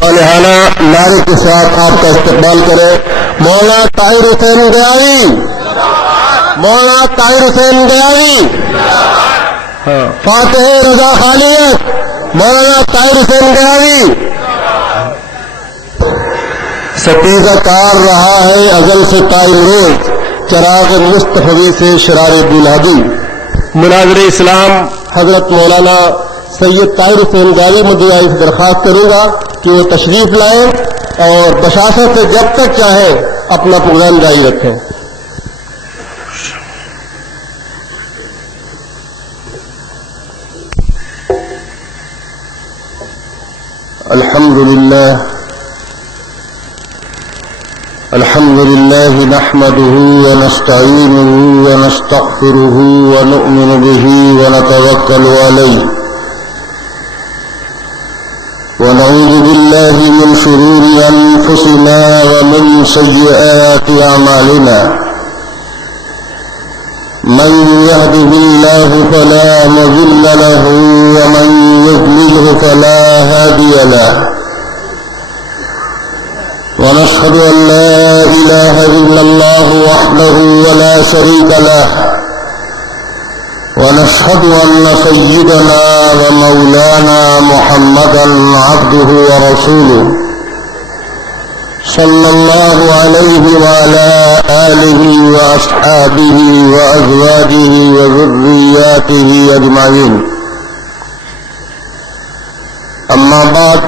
صالحانہ نعرے کے ساتھ آپ کا استقبال کرے مولانا طاہر حسین گیاوی، مولانا طاہر حسین گیاوی، فاتح رضا خالیت مولانا طاہر حسین گیاوی۔ ستیزہ کار رہا ہے ازل سے تا امروز، چراغ مصطفی سے شرار بولادی۔ مناظر اسلام حضرت مولانا سید طاہر حسین گیاوی مدعی سے درخواست کروں گا کہ وہ تشریف لائیں اور بشاشت سے جب تک چاہیں اپنا پروگرام جاری رکھیں۔ الحمد لله نحمده ونستعينه ونستغفره ونؤمن به ونتوكل عليه ونعوذ بالله من شرور أنفسنا ومن سيئات أعمالنا من يهده الله فلا مضل له ومن يضلله فلا هادي له ونشهد أن لا إله إلا الله وحده ولا شريك له ونشهد أن سيدنا ومولانا محمدا عبده ورسوله صلى الله عليه وعلى آله وأصحابه وأزواجه وذرياته أجمعين أما بعد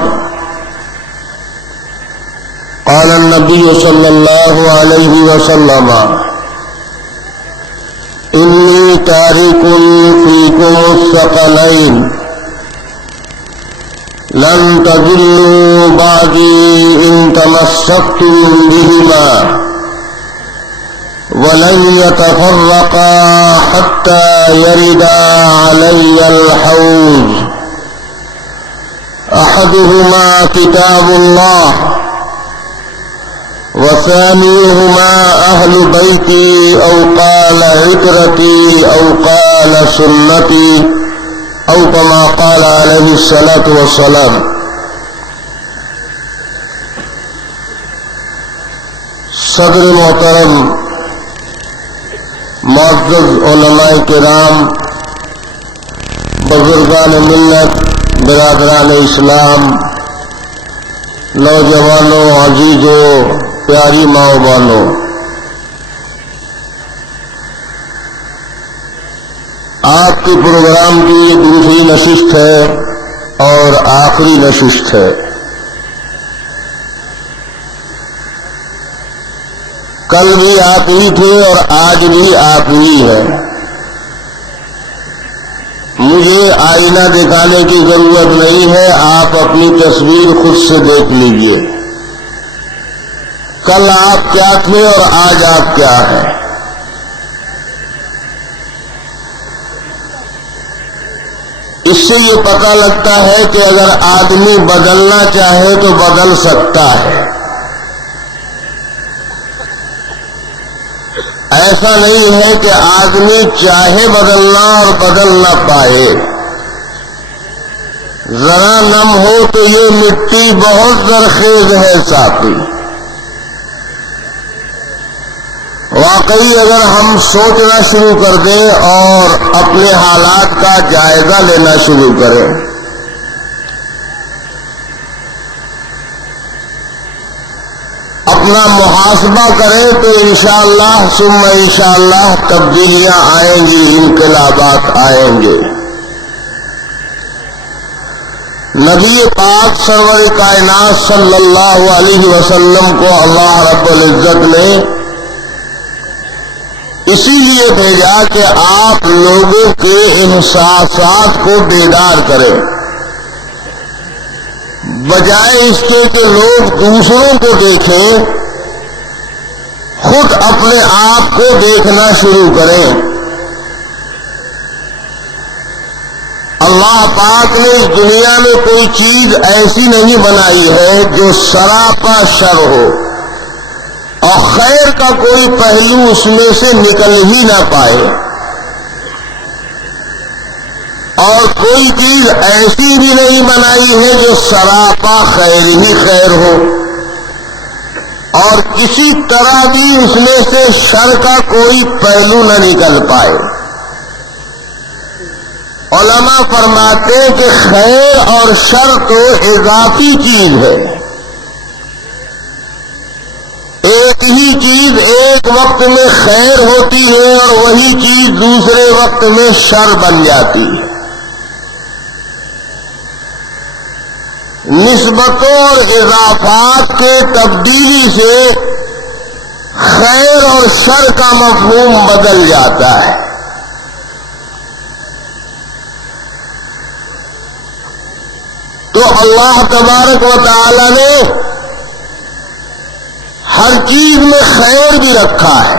قال النبي صلى الله عليه وسلم إني تارك فيكم الثقلين لن تضلوا بعدي إن تمسكتم بهما ولن يتفرقا حتى يردا علي الحوض أحدهما كتاب الله وثانيهما أهل بيتي أو قال عترتي أو قال سنتي أو كما قال عليه الصلاة والسلام۔ صدر محترم، معزز علماء کرام، بزرگان ملت، برادران اسلام، نوجوانوں، عزیزوں، پیاری ماں بانوں، آپ کے پروگرام کی یہ دوسری نشست ہے اور آخری نشست ہے۔ کل بھی آپ ہی تھے اور آج بھی آپ ہی ہیں۔ مجھے آئینہ دکھانے کی ضرورت نہیں ہے، آپ اپنی تصویر خود سے دیکھ لیجئے۔ کل آپ کیا تھے اور آج آپ کیا ہیں۔ اس سے یہ پتہ لگتا ہے کہ اگر آدمی بدلنا چاہے تو بدل سکتا ہے۔ ایسا نہیں ہے کہ آدمی چاہے بدلنا اور بدل نہ پائے۔ ذرا نم ہو تو یہ مٹی بہت زرخیز ہے ساتھی۔ واقعی اگر ہم سوچنا شروع کر دیں اور اپنے حالات کا جائزہ لینا شروع کریں، اپنا محاسبہ کریں تو انشاءاللہ ثم انشاءاللہ تبدیلیاں آئیں گی، انقلابات آئیں گے۔ نبی پاک سرور کائنات صلی اللہ علیہ وسلم کو اللہ رب العزت نے اسی لیے بھیجا کہ آپ لوگوں کے احساسات کو بیدار کریں، بجائے اس کے کہ لوگ دوسروں کو دیکھیں، خود اپنے آپ کو دیکھنا شروع کریں۔ اللہ پاک نے اس دنیا میں کوئی چیز ایسی نہیں بنائی ہے جو سراپا شر ہو اور خیر کا کوئی پہلو اس میں سے نکل ہی نہ پائے۔ اور کوئی چیز ایسی بھی نہیں بنائی ہے جو سراپا خیر ہی خیر ہو، اور کسی طرح بھی اس میں سے شر کا کوئی پہلو نہ نکل پائے۔ علماء فرماتے ہیں کہ خیر اور شر تو اضافی چیز ہے، ایک ہی چیز ایک وقت میں خیر ہوتی ہے اور وہی چیز دوسرے وقت میں شر بن جاتی ہے۔ نسبتوں اور اضافات کے تبدیلی سے خیر اور شر کا مفہوم بدل جاتا ہے۔ تو اللہ تبارک و تعالی نے ہر چیز میں خیر بھی رکھا ہے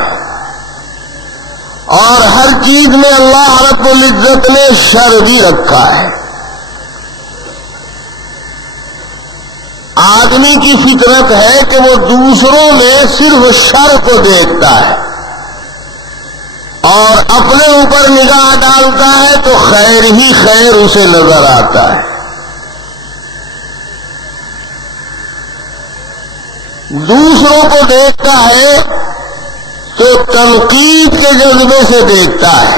اور ہر چیز میں اللہ رب العزت نے شر بھی رکھا ہے۔ آدمی کی فطرت ہے کہ وہ دوسروں میں صرف شر کو دیکھتا ہے اور اپنے اوپر نگاہ ڈالتا ہے تو خیر ہی خیر اسے نظر آتا ہے۔ دوسروں کو دیکھتا ہے تو تنقید کے جذبے سے دیکھتا ہے،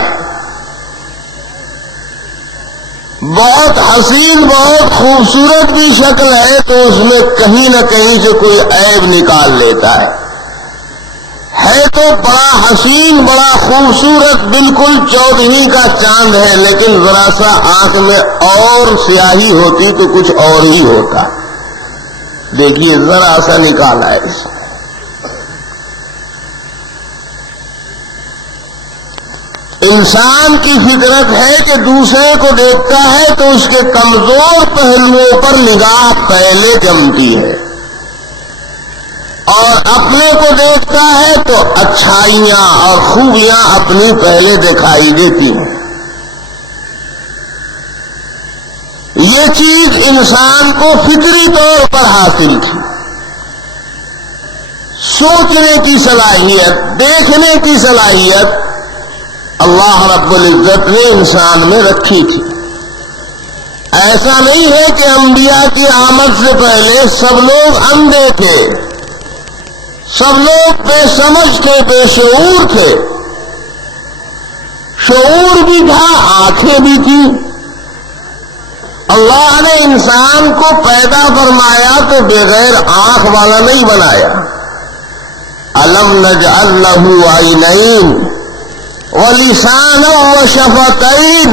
بہت حسین بہت خوبصورت بھی شکل ہے تو اس میں کہیں نہ کہیں سے کوئی عیب نکال لیتا ہے تو بڑا حسین بڑا خوبصورت بالکل چودھویں کا چاند ہے، لیکن ذرا سا آنکھ میں اور سیاہی ہوتی تو کچھ اور ہی ہوتا۔ دیکھیے ذرا سا نکالا ہے اس میں۔ انسان کی فطرت ہے کہ دوسرے کو دیکھتا ہے تو اس کے کمزور پہلوؤں پر نگاہ پہلے جمتی ہے اور اپنے کو دیکھتا ہے تو اچھائیاں اور خوبیاں اپنی پہلے دکھائی دیتی ہیں۔ یہ چیز انسان کو فطری طور پر حاصل تھی، سوچنے کی صلاحیت، دیکھنے کی صلاحیت اللہ رب العزت نے انسان میں رکھی تھی۔ ایسا نہیں ہے کہ انبیاء کی آمد سے پہلے سب لوگ اندھے تھے، سب لوگ بے سمجھ تھے، بے شعور تھے۔ شعور بھی تھا، آنکھیں بھی تھیں۔ اللہ نے انسان کو پیدا فرمایا تو بغیر آنکھ والا نہیں بنایا۔ الم نجعل لہ عینین ولسانا وشفتین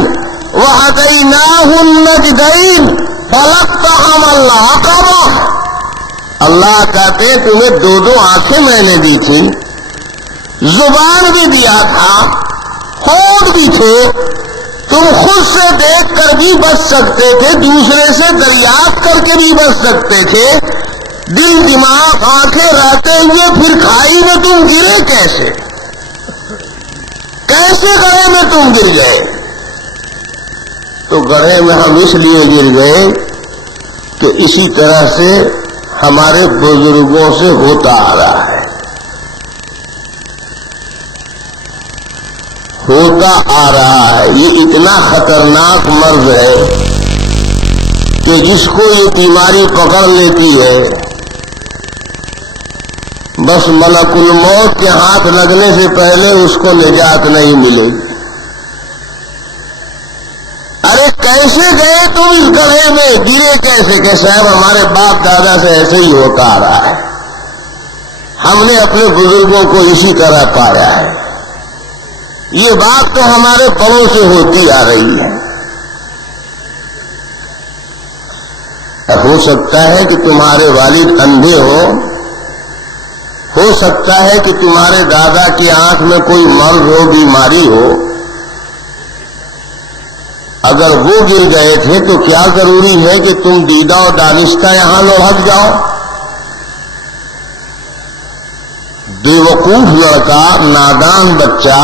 وہدیناہ النجدین فلاقتحم العقبہ۔ اللہ کہتے تمہیں دو دو آنکھیں میں نے دی تھی، زبان بھی دیا تھا، ہونٹ بھی تھے، تم خود سے دیکھ کر بھی بچ سکتے تھے، دوسرے سے دریافت کر کے بھی بچ سکتے تھے۔ دل دماغ آنکھیں رہتے ہوئے پھر کھائی میں تم گرے کیسے؟ کیسے گڑھے میں تم گر گئے؟ تو گڑھے میں ہم اس لیے گر گئے کہ اسی طرح سے ہمارے بزرگوں سے ہوتا آ رہا ہے، ہوتا آ رہا ہے۔ یہ اتنا خطرناک مرض ہے کہ جس کو یہ بیماری پکڑ لیتی ہے بس ملک الموت کے ہاتھ لگنے سے پہلے اس کو نجات نہیں ملے گی۔ ارے کیسے گئے تم اس گڑھے میں، گرے کیسے؟ کہ صاحب ہمارے باپ دادا سے ایسے ہی ہوتا آ رہا ہے، ہم نے اپنے بزرگوں کو اسی طرح پایا ہے، یہ بات تو ہمارے بڑوں سے ہوتی آ رہی ہے۔ ہو سکتا ہے کہ تمہارے والد اندھے ہو سکتا ہے کہ تمہارے دادا کی آنکھ میں کوئی مرض ہو، بیماری ہو، اگر وہ گر گئے تھے تو کیا ضروری ہے کہ تم دیدہ و دانستہ یہاں لڑک جاؤ؟ بے وقوف لڑکا، نادان بچہ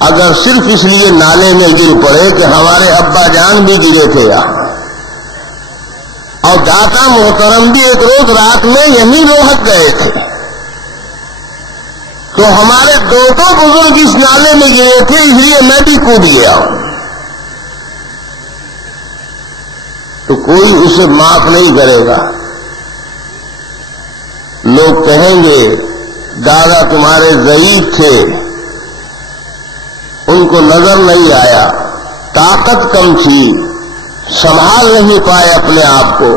اگر صرف اس لیے نالے میں گر پڑے کہ ہمارے ابا جان بھی گرے تھے یہاں اور داتا محترم بھی ایک روز رات میں یہیں لڑک گئے تھے، تو ہمارے دو بزرگ اس نالے میں گرے تھے، اس لیے میں بھی کود گیا ہوں، تو کوئی اسے معاف نہیں کرے گا۔ لوگ کہیں گے دادا تمہارے ضعیف تھے، ان کو نظر نہیں آیا، طاقت کم تھی، سنبھال نہیں پائے اپنے آپ کو،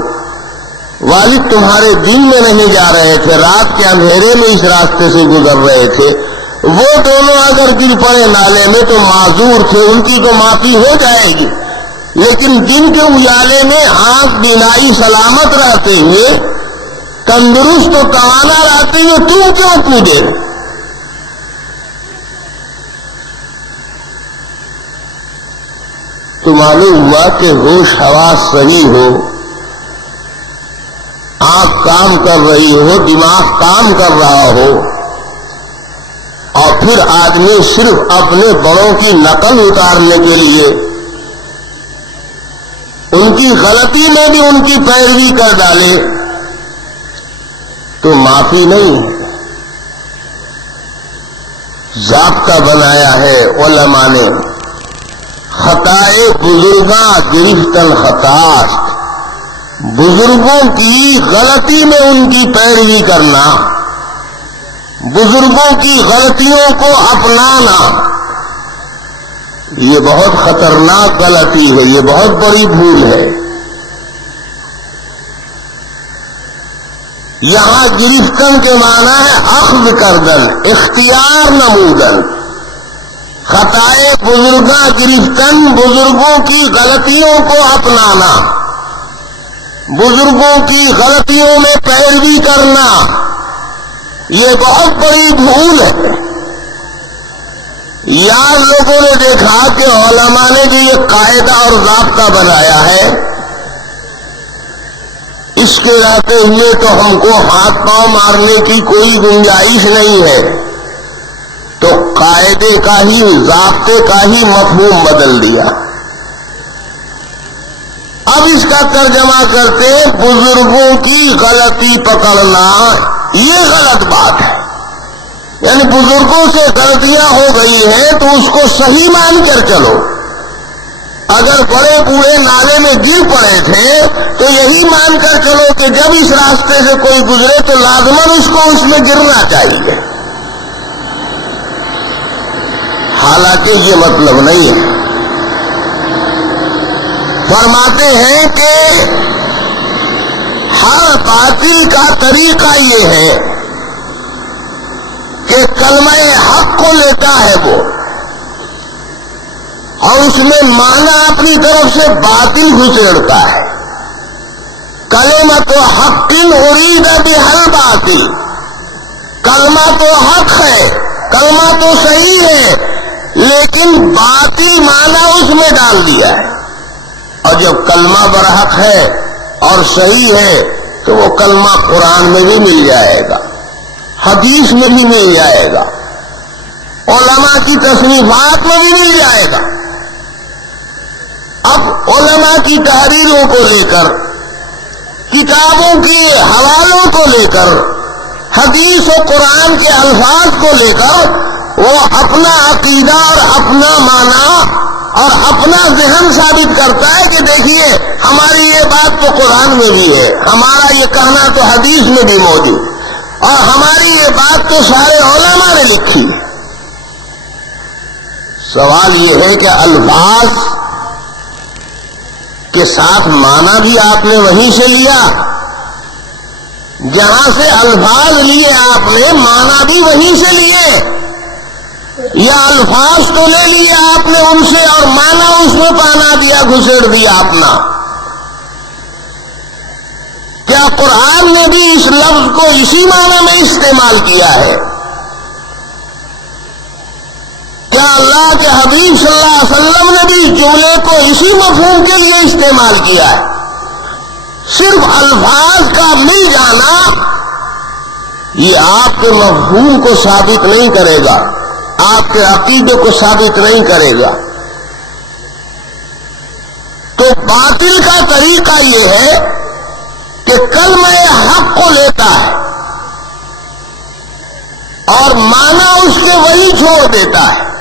والد تمہارے دن میں نہیں جا رہے تھے، رات کے اندھیرے میں اس راستے سے گزر رہے تھے، وہ دونوں اگر گر پڑے نالے میں تو معذور تھے، ان کی تو معافی ہو جائے گی، لیکن دن کے اجالے میں آنکھ بینائی سلامت رہتے ہوئے، تندرست و توانا رہتے ہوئے تم کیوں کودے؟ تو معلوم ہوا کہ ہوش حواس صحیح ہو، آنکھ کام کر رہی ہو، دماغ کام کر رہا ہو، اور پھر آدمی صرف اپنے بڑوں کی نقل اتارنے کے لیے ان کی غلطی میں بھی ان کی پیروی کر ڈالے تو معافی نہیں ہے۔ ضابطہ بنایا ہے علماء نے، خطائے بزرگاں گرفتن خطاست، بزرگوں کی غلطی میں ان کی پیروی کرنا، بزرگوں کی غلطیوں کو اپنانا، یہ بہت خطرناک غلطی ہے، یہ بہت بڑی بھول ہے۔ یہاں گرفتن کے معنی ہے اخذ کردن، اختیار نمودن، خطائے بزرگاں گرفتن، بزرگوں کی غلطیوں کو اپنانا، بزرگوں کی غلطیوں میں پیروی کرنا، یہ بہت بڑی بھول ہے۔ یہاں لوگوں نے دیکھا کہ علماء نے جو یہ قاعدہ اور ضابطہ بنایا ہے، اس کے رہتے ہوئے تو ہم کو ہاتھ پاؤں مارنے کی کوئی گنجائش نہیں ہے، تو قاعدے کا ہی، ضابطے کا ہی مفہوم بدل دیا۔ اب اس کا ترجمہ کرتے ہیں بزرگوں کی غلطی پکڑنا، یہ غلط بات ہے، یعنی بزرگوں سے غلطیاں ہو گئی ہیں تو اس کو صحیح مان کر چلو۔ اگر بڑے بوڑھے نالے میں گر پڑے تھے تو یہی مان کر چلو کہ جب اس راستے سے کوئی گزرے تو لازماً اس کو اس میں گرنا چاہیے، حالانکہ یہ مطلب نہیں ہے۔ فرماتے ہیں کہ ہر باطل کا طریقہ یہ ہے کہ کلمہ حق کو لیتا ہے وہ، اور اس میں معنی اپنی طرف سے باطل گھسیڑتا ہے۔ کلمۃ حق ارید بہل باطل، کلمہ تو حق ہے، کلمہ تو صحیح ہے، لیکن باطل معنی اس میں ڈال دیا ہے۔ اور جب کلمہ برحق ہے اور صحیح ہے تو وہ کلمہ قرآن میں بھی مل جائے گا، حدیث میں بھی مل جائے گا، علماء کی تصنیفات میں بھی مل جائے گا۔ اب علماء کی تحریروں کو لے کر، کتابوں کے حوالوں کو لے کر، حدیث و قرآن کے الفاظ کو لے کر وہ اپنا عقیدہ اور اپنا معنی اور اپنا ذہن ثابت کرتا ہے کہ دیکھیے ہماری یہ بات تو قرآن میں بھی ہے، ہمارا یہ کہنا تو حدیث میں بھی موجود، اور ہماری یہ بات تو سارے علماء نے لکھی ہے۔ سوال یہ ہے کہ الفاظ کے ساتھ معنی بھی آپ نے وہیں سے لیا، جہاں سے الفاظ لیے آپ نے معنی بھی وہیں سے لیے، یا الفاظ تو لے لیے آپ نے ان سے اور معنی اس میں پانا دیا، گھسیڑ دیا اپنا؟ کیا قرآن نے بھی اس لفظ کو اسی معنی میں استعمال کیا ہے؟ کیا اللہ کے حبیب صلی اللہ علیہ وسلم نے بھی اس جملے کو اسی مفہوم کے لیے استعمال کیا ہے؟ صرف الفاظ کا مل جانا یہ آپ کے مفہوم کو ثابت نہیں کرے گا، آپ کے عقیدے کو ثابت نہیں کرے گا۔ تو باطل کا طریقہ یہ ہے کہ کلمہ حق کو لیتا ہے اور معنی اس کے وہی چھوڑ دیتا ہے،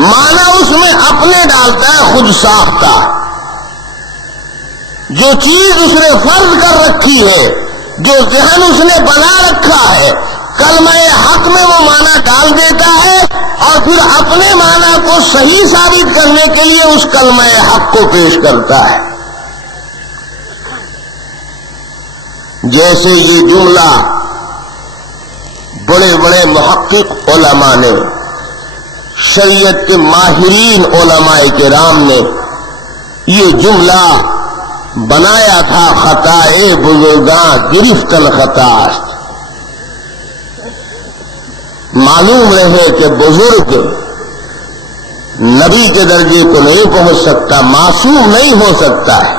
معنی اس میں اپنے ڈالتا ہے خود ساختہ، جو چیز اس نے فرض کر رکھی ہے، جو ذہن اس نے بنا رکھا ہے، کلمہ حق میں وہ معنی ڈال دیتا ہے اور پھر اپنے معنی کو صحیح ثابت کرنے کے لیے اس کلمہ حق کو پیش کرتا ہے۔ جیسے یہ جملہ بڑے بڑے محقق علماء نے، شریعت کے ماہرین علماء کرام نے یہ جملہ بنایا تھا، خطائے بزرگاں گرفت الخطا۔ معلوم رہے کہ بزرگ نبی کے درجے کو نہیں پہنچ سکتا، معصوم نہیں ہو سکتا ہے،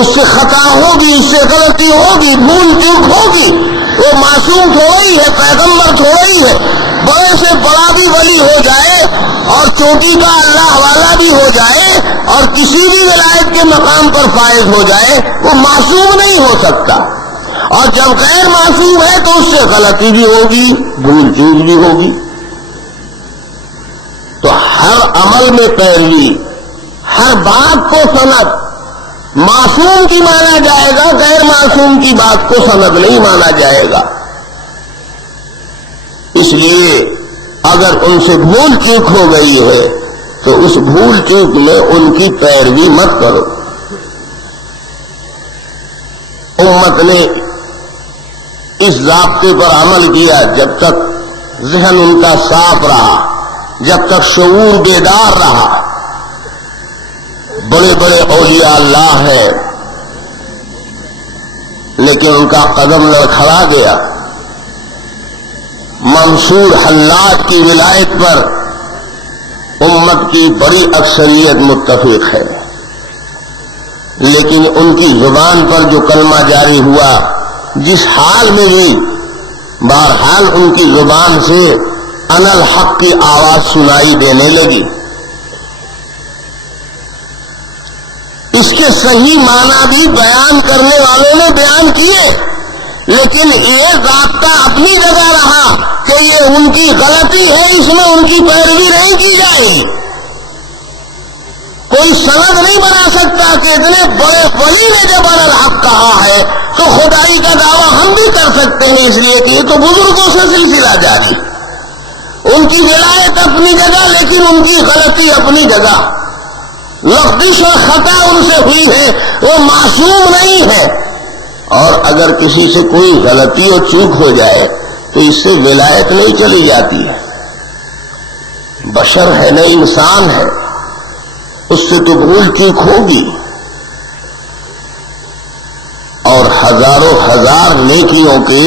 اس سے خطا ہوگی، اس سے غلطی ہوگی، بھول چوک ہوگی، وہ معصوم تھوڑا ہی ہے، پیغمبر تھوڑا ہی ہے، بڑے سے بڑا بھی ولی ہو جائے اور چوٹی کا اللہ والا بھی ہو جائے اور کسی بھی ولایت کے مقام پر فائز ہو جائے، وہ معصوم نہیں ہو سکتا، اور جب غیر معصوم ہے تو اس سے غلطی بھی ہوگی، بھول چوک بھی ہوگی۔ تو ہر عمل میں پیروی، ہر بات کو سند معصوم کی مانا جائے گا، غیر معصوم کی بات کو سند نہیں مانا جائے گا۔ اس لیے اگر ان سے بھول چوک ہو گئی ہے تو اس بھول چوک میں ان کی پیروی مت کرو۔ امت نے اس ضابطے پر عمل کیا جب تک ذہن ان کا صاف رہا، جب تک شعور بیدار رہا۔ بڑے بڑے اولیاء اللہ ہیں لیکن ان کا قدم لڑکھڑا گیا۔ منصور حلاج کی ولایت پر امت کی بڑی اکثریت متفق ہے، لیکن ان کی زبان پر جو کلمہ جاری ہوا، جس حال میں بھی بہرحال ان کی زبان سے انا الحق کی آواز سنائی دینے لگی۔ اس کے صحیح معنی بھی بیان کرنے والوں نے بیان کیے، لیکن یہ ضابطہ اپنی جگہ رہا کہ یہ ان کی غلطی ہے، اس میں ان کی پیروی نہیں کی جائے گی۔ کوئی سند نہیں بنا سکتا کہ اتنے بڑے ولی نے جب انا الحق کہا ہے تو خدائی کا دعویٰ ہم بھی کر سکتے ہیں، اس لیے کہ یہ تو بزرگوں سے سلسلہ جاری، ان کی ولایت اپنی جگہ لیکن ان کی غلطی اپنی جگہ، لغزش اور خطا ان سے ہوئی ہے، وہ معصوم نہیں ہے۔ اور اگر کسی سے کوئی غلطی اور چوک ہو جائے تو اس سے ولایت نہیں چلی جاتی ہے، بشر ہے، نہیں انسان ہے، اس سے تو بھول چوک ہوگی۔ اور ہزاروں ہزار نیکیوں کے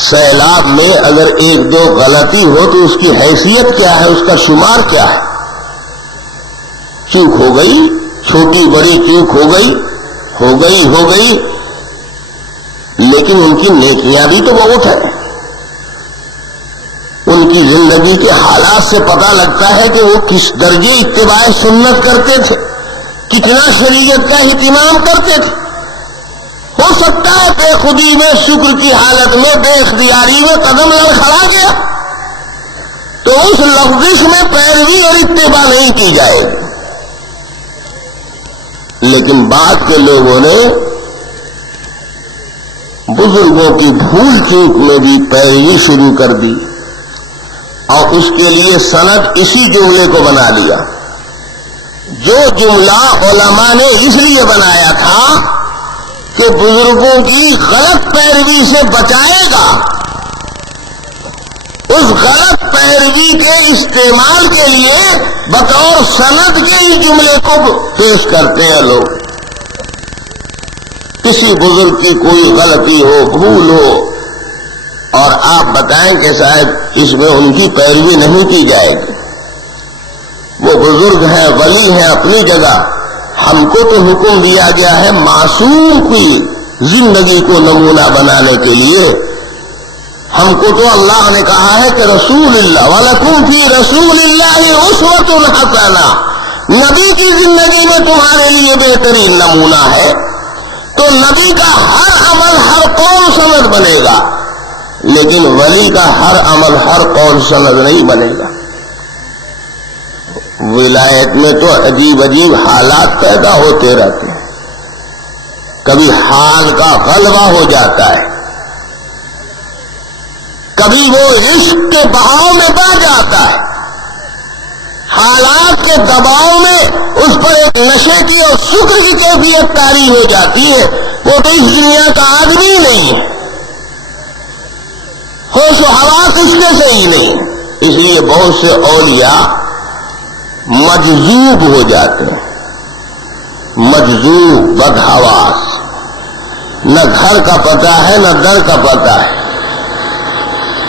سیلاب میں اگر ایک دو غلطی ہو تو اس کی حیثیت کیا ہے، اس کا شمار کیا ہے؟ چوک ہو گئی، چھوٹی بڑی چوک ہو گئی، لیکن ان کی نیکیاں بھی تو بہت ہیں۔ ان کی زندگی کے حالات سے پتہ لگتا ہے کہ وہ کس درجے اتباع سنت کرتے تھے، کتنا شریعت کا اہتمام کرتے تھے۔ ہو سکتا ہے بے خودی میں، شکر کی حالت میں، بے اختیاری میں قدم لڑکھڑا گیا تو اس لغزش میں پیروی اور اتباع نہیں کی جائے گی۔ لیکن بعد کے لوگوں نے بزرگوں کی بھول چوک میں بھی پیروی شروع کر دی اور اس کے لیے سند اسی جملے کو بنا لیا، جو جملہ علماء نے اس لیے بنایا تھا کہ بزرگوں کی غلط پیروی سے بچائے گا، اس غلط پیروی کے استعمال کے لیے بطور سند کے اس جملے کو پیش کرتے ہیں لوگ۔ کسی بزرگ کی کوئی غلطی ہو، بھول ہو، اور آپ بتائیں کہ شاید اس میں ان کی پیروی نہیں کی جائے گی، وہ بزرگ ہیں، ولی ہیں اپنی جگہ، ہم کو تو حکم دیا گیا ہے معصوم کی زندگی کو نمونہ بنانے کے لیے۔ ہم کو تو اللہ نے کہا ہے کہ رسول اللہ وَلَكُمْ فِي رَسُولِ اللَّهِ أُسْوَةٌ حَسَنَةٌ، نبی کی زندگی میں تمہارے لیے بہترین نمونہ ہے۔ تو نبی کا ہر عمل ہر قول سند بنے گا، لیکن ولی کا ہر عمل ہر قول سند نہیں بنے گا۔ ولایت میں تو عجیب عجیب حالات پیدا ہوتے رہتے ہیں، کبھی حال کا غلبہ ہو جاتا ہے، کبھی وہ عشق کے بہاؤ میں بہہ جاتا ہے، حالات کے دباؤ میں اس پر ایک نشے کی اور شکر کی کیفیت طاری ہو جاتی ہے، وہ تو اس دنیا کا آدمی نہیں ہے، ہوش و حواس اس کے سے ہی نہیں۔ اس لیے بہت سے اولیاء مجذوب ہو جاتے ہیں، مجذوب، بدحواس، نہ گھر کا پتہ ہے نہ در کا پتہ ہے۔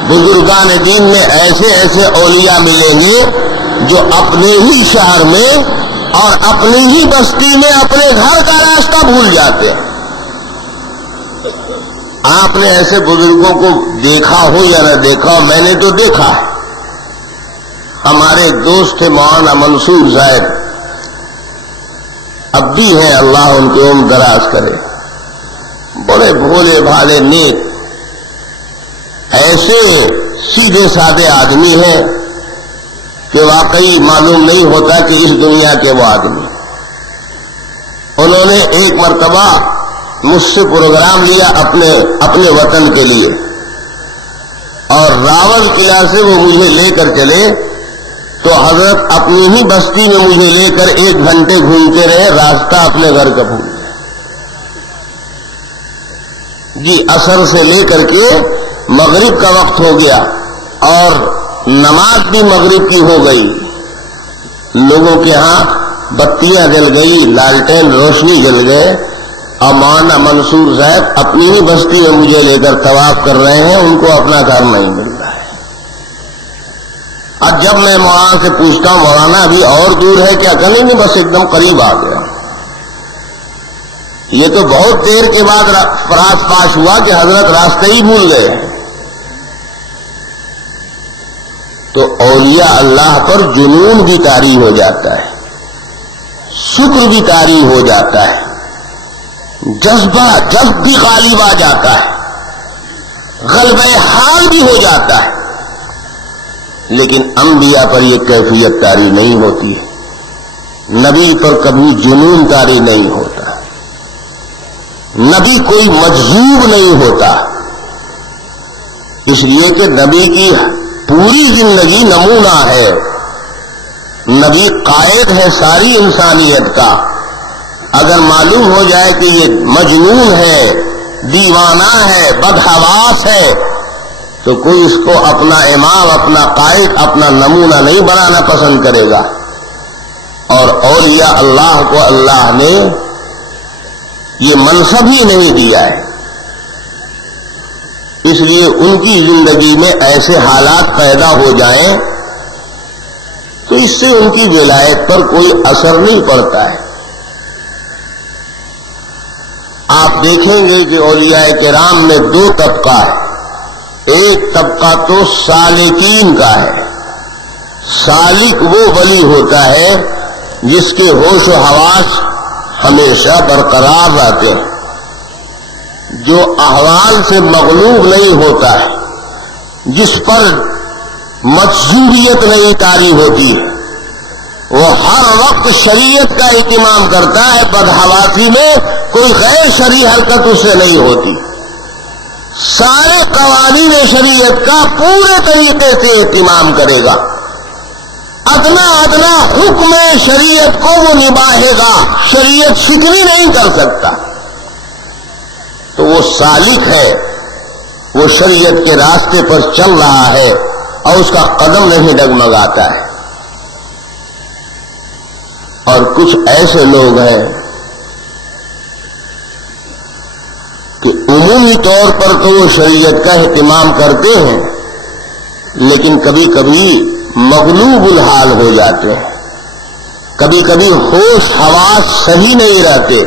بزرگان دین میں ایسے ایسے اولیاء ملیں گے جو اپنے ہی شہر میں اور اپنی ہی بستی میں اپنے گھر کا راستہ بھول جاتے ہیں۔ آپ نے ایسے بزرگوں کو دیکھا ہو یا نہ دیکھا ہو، میں نے تو دیکھا ہے۔ ہمارے ایک دوست تھے مولانا منصور صاحب، اب بھی ہیں، اللہ ان کی عمر دراز کرے، بڑے بھولے بھالے نیک، ایسے سیدھے سادے آدمی ہیں کہ واقعی معلوم نہیں ہوتا کہ اس دنیا کے وہ آدمی۔ انہوں نے ایک مرتبہ مجھ سے پروگرام لیا اپنے وطن کے لیے، اور راول قلعہ سے وہ مجھے لے کر چلے تو حضرت اپنی ہی بستی میں مجھے لے کر 1 گھنٹے گھومتے رہے، راستہ اپنے گھر کا بھول گئے جی۔ عصر سے لے کر کے مغرب کا وقت ہو گیا اور نماز بھی مغرب کی ہو گئی، لوگوں کے ہاں بتیاں جل گئی، لالٹین روشنی جل گئے، اور مولانا منصور صاحب اپنی ہی بستی میں مجھے لے کر طواف کر رہے ہیں، ان کو اپنا گھر نہیں مل رہا ہے۔ اب جب میں مولانا سے پوچھتا ہوں مولانا ابھی اور دور ہے کیا، کہیں نہیں بس ایک دم قریب آ گیا۔ یہ تو بہت دیر کے بعد فراز پاش ہوا کہ حضرت راستے ہی بھول گئے۔ تو اولیاء اللہ پر جنون بھی طاری ہو جاتا ہے، شکر بھی طاری ہو جاتا ہے، جذب بھی غالب آ جاتا ہے، غلبہ حال بھی ہو جاتا ہے، لیکن انبیاء پر یہ کیفیت طاری نہیں ہوتی ہے۔ نبی پر کبھی جنون طاری نہیں ہوتا، نبی کوئی مجذوب نہیں ہوتا، اس لیے کہ نبی کی پوری زندگی نمونہ ہے، نبی قائد ہے ساری انسانیت کا۔ اگر معلوم ہو جائے کہ یہ مجنون ہے، دیوانہ ہے، بدحواس ہے، تو کوئی اس کو اپنا امام، اپنا قائد، اپنا نمونہ نہیں بنانا پسند کرے گا۔ اور اولیاء اللہ کو اللہ نے یہ منصب ہی نہیں دیا ہے، اس لیے ان کی زندگی میں ایسے حالات پیدا ہو جائیں تو اس سے ان کی ولایت پر کوئی اثر نہیں پڑتا ہے۔ آپ دیکھیں گے کہ اولیاء کرام میں 2 طبقہ ہے، ایک طبقہ تو سالکین کا ہے۔ سالک وہ ولی ہوتا ہے جس کے ہوش و حواس ہمیشہ برقرار رہتے ہیں، جو احوال سے مغلوب نہیں ہوتا ہے، جس پر مجذوبیت نہیں طاری ہوتی، وہ ہر وقت شریعت کا اہتمام کرتا ہے، بدحواسی میں کوئی غیر شرعی حرکت اس سے نہیں ہوتی، سارے قوانین شریعت کا پورے طریقے سے اہتمام کرے گا، ادنا حکم شریعت کو وہ نبھائے گا، شریعت شکنی نہیں کر سکتا۔ تو وہ سالک ہے، وہ شریعت کے راستے پر چل رہا ہے اور اس کا قدم نہیں ڈگمگاتا ہے۔ اور کچھ ایسے لوگ ہیں کہ عمومی طور پر تو وہ شریعت کا اہتمام کرتے ہیں، لیکن کبھی کبھی مغلوب الحال ہو جاتے ہیں، کبھی کبھی ہوش حواس صحیح نہیں رہتے،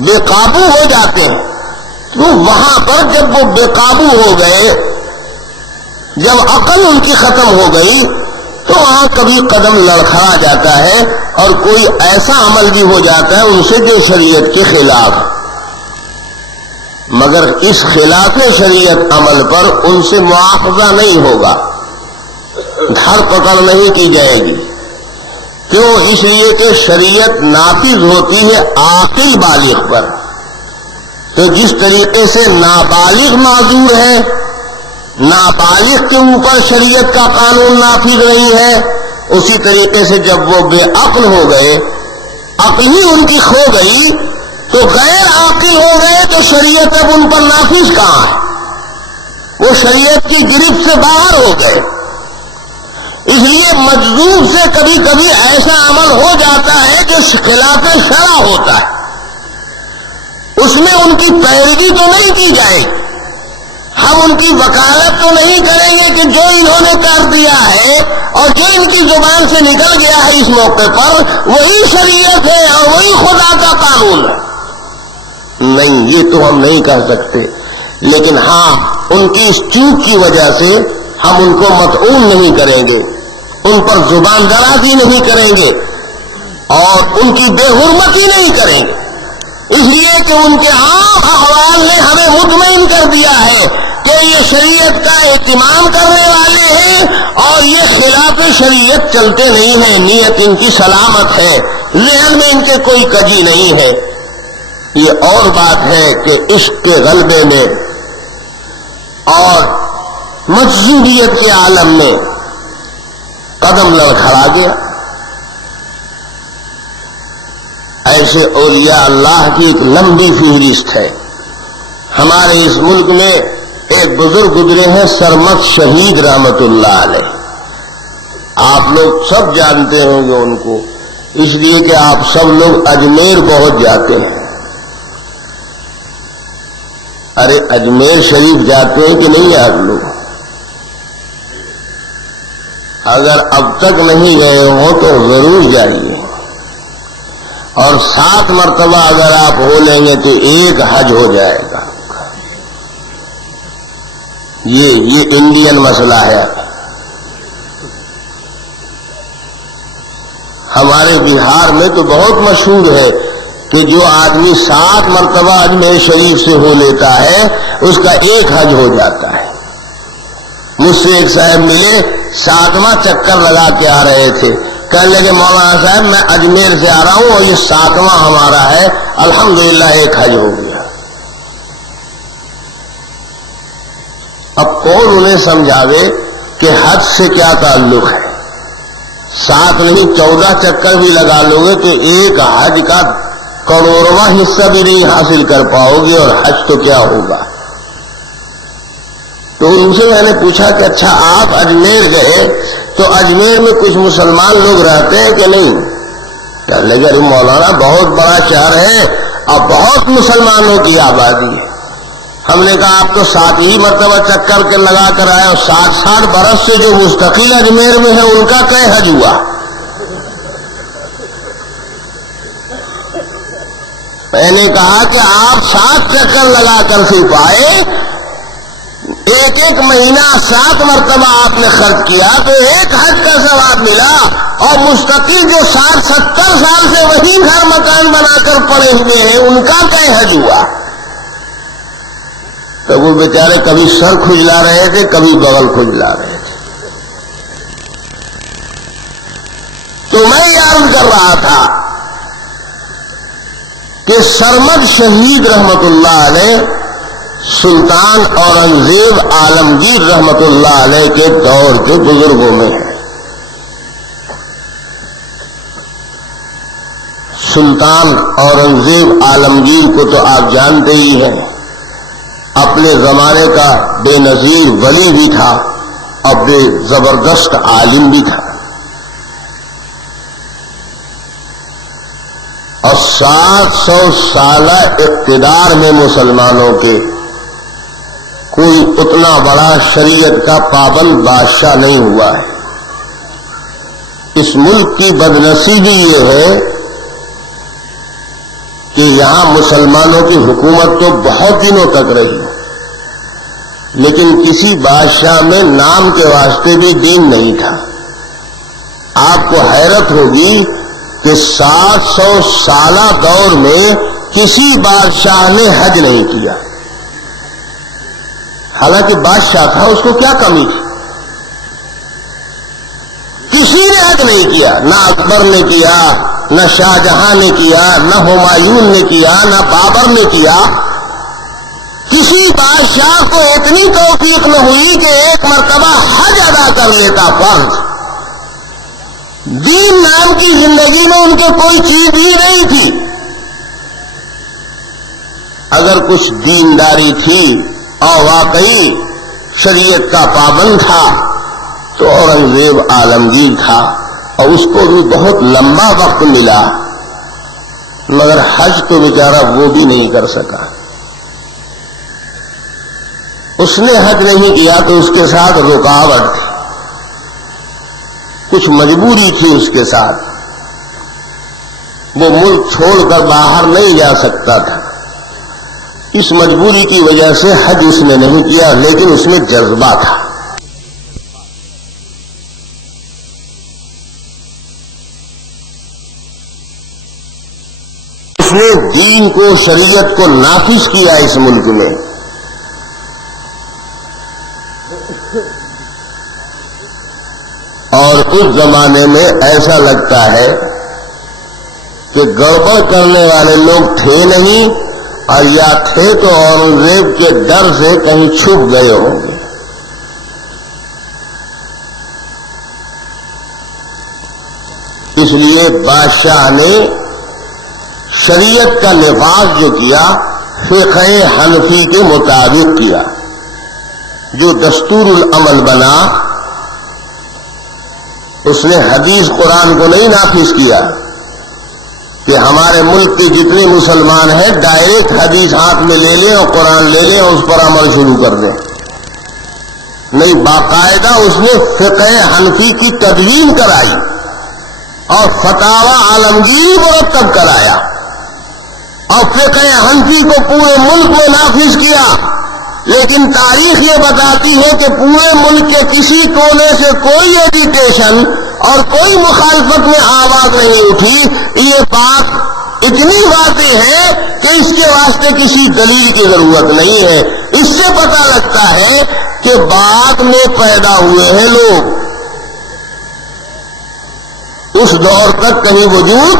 بے قابو ہو جاتے ہیں۔ تو وہاں پر جب وہ بے قابو ہو گئے، جب عقل ان کی ختم ہو گئی، تو وہاں کبھی قدم لڑکھڑا جاتا ہے اور کوئی ایسا عمل بھی ہو جاتا ہے ان سے جو شریعت کے خلاف۔ مگر اس خلاف شریعت عمل پر ان سے مواخذہ نہیں ہوگا، دھر پکڑ نہیں کی جائے گی۔ کیوں؟ اس لیے کہ شریعت نافذ ہوتی ہے عاقل بالغ پر، تو جس طریقے سے نابالغ معذور ہے، نابالغ کے اوپر شریعت کا قانون نافذ نہیں ہے، اسی طریقے سے جب وہ بے عقل ہو گئے، عقل ہی ان کی کھو گئی، تو غیر عاقل ہو گئے تو شریعت اب ان پر نافذ کہاں ہے؟ وہ شریعت کی گرفت سے باہر ہو گئے۔ اس لیے مجذوب سے کبھی کبھی ایسا عمل ہو جاتا ہے جو خلاف شرع ہوتا ہے، اس میں ان کی پیروی تو نہیں کی جائے گی، ہم ان کی وکالت تو نہیں کریں گے کہ جو انہوں نے کر دیا ہے اور جو ان کی زبان سے نکل گیا ہے اس موقع پر وہی شریعت ہے اور وہی خدا کا قانون ہے۔ نہیں، یہ تو ہم نہیں کہہ سکتے، لیکن ہاں ان کی اس چوک کی وجہ سے ہم ان کو مطعون نہیں کریں گے، ان پر زبان درازی نہیں کریں گے اور ان کی بے حرمتی نہیں کریں گے، اس لیے کہ ان کے عام احوال نے ہمیں مطمئن کر دیا ہے کہ یہ شریعت کا اہتمام کرنے والے ہیں اور یہ خلاف شریعت چلتے نہیں ہیں، نیت ان کی سلامت ہے، ذہن میں ان کے کوئی کجی نہیں ہے۔ یہ اور بات ہے کہ عشق کے غلبے میں اور مجذوبیت کے عالم میں قدم لڑکھڑا گیا۔ ایسے اولیاء اللہ کی ایک لمبی فہرست ہے۔ ہمارے اس ملک میں ایک بزرگ گزرے ہیں سرمد شہید رحمت اللہ علیہ، آپ لوگ سب جانتے ہوں گے ان کو، اس لیے کہ آپ سب لوگ اجمیر بہت جاتے ہیں۔ ارے اجمیر شریف جاتے ہیں کہ نہیں آپ لوگ؟ اگر اب تک نہیں گئے ہوں تو ضرور جائیے، اور 7 مرتبہ اگر آپ ہو لیں گے تو ایک حج ہو جائے گا۔ یہ انڈین مسئلہ ہے۔ ہمارے بہار میں تو بہت مشہور ہے کہ جو آدمی 7 مرتبہ اجمیر شریف سے ہو لیتا ہے اس کا ایک حج ہو جاتا ہے۔ مجھ سے ایک صاحب ملے، 7واں چکر لگا کے آ رہے تھے، کہنے لگے مولانا صاحب میں اجمیر سے آ رہا ہوں اور یہ 7واں ہمارا ہے، الحمدللہ ایک حج ہو گیا۔ اب کون انہیں سمجھاوے کہ حج سے کیا تعلق ہے؟ 7 نہیں 14 چکر بھی لگا لو گے تو ایک حج کا کروڑواں حصہ بھی نہیں حاصل کر پاؤ گے، اور حج تو کیا ہوگا۔ تو ان سے میں نے پوچھا کہ اچھا آپ اجمیر گئے تو اجمیر میں کچھ مسلمان لوگ رہتے ہیں کہ نہیں؟ کہنے لگے ارے مولانا بہت بڑا شہر ہے اور بہت مسلمانوں کی آبادی ہے۔ ہم نے کہا آپ تو 7 ہی مرتبہ چکر کے لگا کر آئے، اور 60 برس سے جو مستقل اجمیر میں ہے ان کا کئے حج ہوا؟ میں نے کہا کہ آپ 7 چکر لگا کر صرف آئے، ایک مہینہ 7 مرتبہ آپ نے خرچ کیا تو ایک حج کا ثواب ملا، اور مستقل جو 60-70 سال سے وہی گھر مکان بنا کر پڑے ہوئے ہیں ان کا کیا حج ہوا؟ تو وہ بیچارے کبھی سر کھجلا رہے تھے کبھی بغل کھجلا رہے تھے۔ تو میں یہ عرض کر رہا تھا کہ سرمد شہید رحمت اللہ علیہ سلطان اورنگزیب عالمگیر رحمت اللہ علیہ کے دور کے بزرگوں میں ہے۔ سلطان اورنگزیب عالمگیر کو تو آپ جانتے ہی ہیں، اپنے زمانے کا بے نظیر ولی بھی تھا اور بے زبردست عالم بھی تھا، اور 700 سالہ اقتدار میں مسلمانوں کے کوئی اتنا بڑا شریعت کا پابند بادشاہ نہیں ہوا ہے۔ اس ملک کی بدنصیبی یہ ہے کہ یہاں مسلمانوں کی حکومت تو بہت دنوں تک رہی، لیکن کسی بادشاہ میں نام کے واسطے بھی دین نہیں تھا۔ آپ کو حیرت ہوگی کہ 700 سالہ دور میں کسی بادشاہ نے حج نہیں کیا، حالانکہ بادشاہ تھا، اس کو کیا کمی تھی؟ کسی نے حق نہیں کیا، نہ اکبر نے کیا، نہ شاہ جہاں نے کیا، نہ ہمایوں نے کیا، نہ بابر نے کیا. کسی بادشاہ کو اتنی توفیق نہ ہوئی کہ ایک مرتبہ حج ادا کر لیتا فرض. دین نام کی زندگی میں ان کے کوئی چیز بھی نہیں تھی. اگر کچھ دینداری تھی اور واقعی شریعت کا پابند تھا تو اورنگزیب عالمگیر تھا، اور اس کو بھی بہت لمبا وقت ملا، مگر حج تو بیچارہ وہ بھی نہیں کر سکا. اس نے حج نہیں کیا تو اس کے ساتھ رکاوٹ تھی، کچھ مجبوری تھی اس کے ساتھ. وہ ملک چھوڑ کر باہر نہیں جا سکتا تھا، اس مجبوری کی وجہ سے حج اس نے نہیں کیا، لیکن اس میں جذبہ تھا. اس نے دین کو، شریعت کو نافذ کیا اس ملک میں. اور اس زمانے میں ایسا لگتا ہے کہ گڑبڑ کرنے والے لوگ تھے نہیں، اور یا تھے تو اورنگزیب کے ڈر سے کہیں چھپ گئے ہوں گے. اس لیے بادشاہ نے شریعت کا نفاذ جو کیا فقہ حنفی کے مطابق کیا. جو دستور العمل بنا، اس نے حدیث قرآن کو نہیں نافذ کیا کہ ہمارے ملک کے جتنے مسلمان ہیں ڈائریکٹ حدیث ہاتھ میں لے لیں اور قرآن لے لیں اور اس پر عمل شروع کر دیں. نہیں، باقاعدہ اس نے فقہ حنفی کی تدوین کرائی اور فتاوی عالمگیری مرتب کرایا اور فقہ حنفی کو پورے ملک میں نافذ کیا. لیکن تاریخ یہ بتاتی ہے کہ پورے ملک کے کسی کونے سے کوئی ایجیٹیشن اور کوئی مخالفت میں آواز نہیں اٹھی. یہ بات اتنی واضح ہے کہ اس کے واسطے کسی دلیل کی ضرورت نہیں ہے. اس سے پتہ لگتا ہے کہ بعد میں پیدا ہوئے ہیں لوگ، اس دور تک کہیں وجود.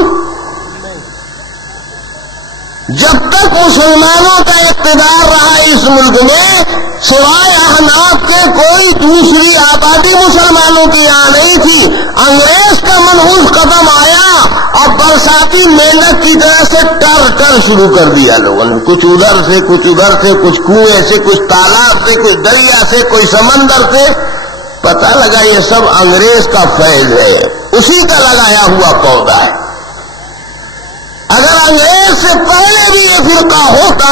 جب تک مسلمانوں کا اقتدار رہا اس ملک میں، سوائے احناف کے کوئی دوسری آبادی مسلمانوں کی یہاں نہیں تھی. انگریز کا منحوس قدم آیا اور برساتی محنت کی طرح سے ٹر شروع کر دیا لوگوں نے، کچھ ادھر سے کچھ ادھر سے، کچھ کنویں سے، کچھ تالاب سے، کچھ دریا سے، کوئی سمندر سے. پتہ لگا یہ سب انگریز کا فیض ہے، اسی کا لگایا ہوا پودا ہے. اگر انگریز سے پہلے بھی یہ فرقہ ہوتا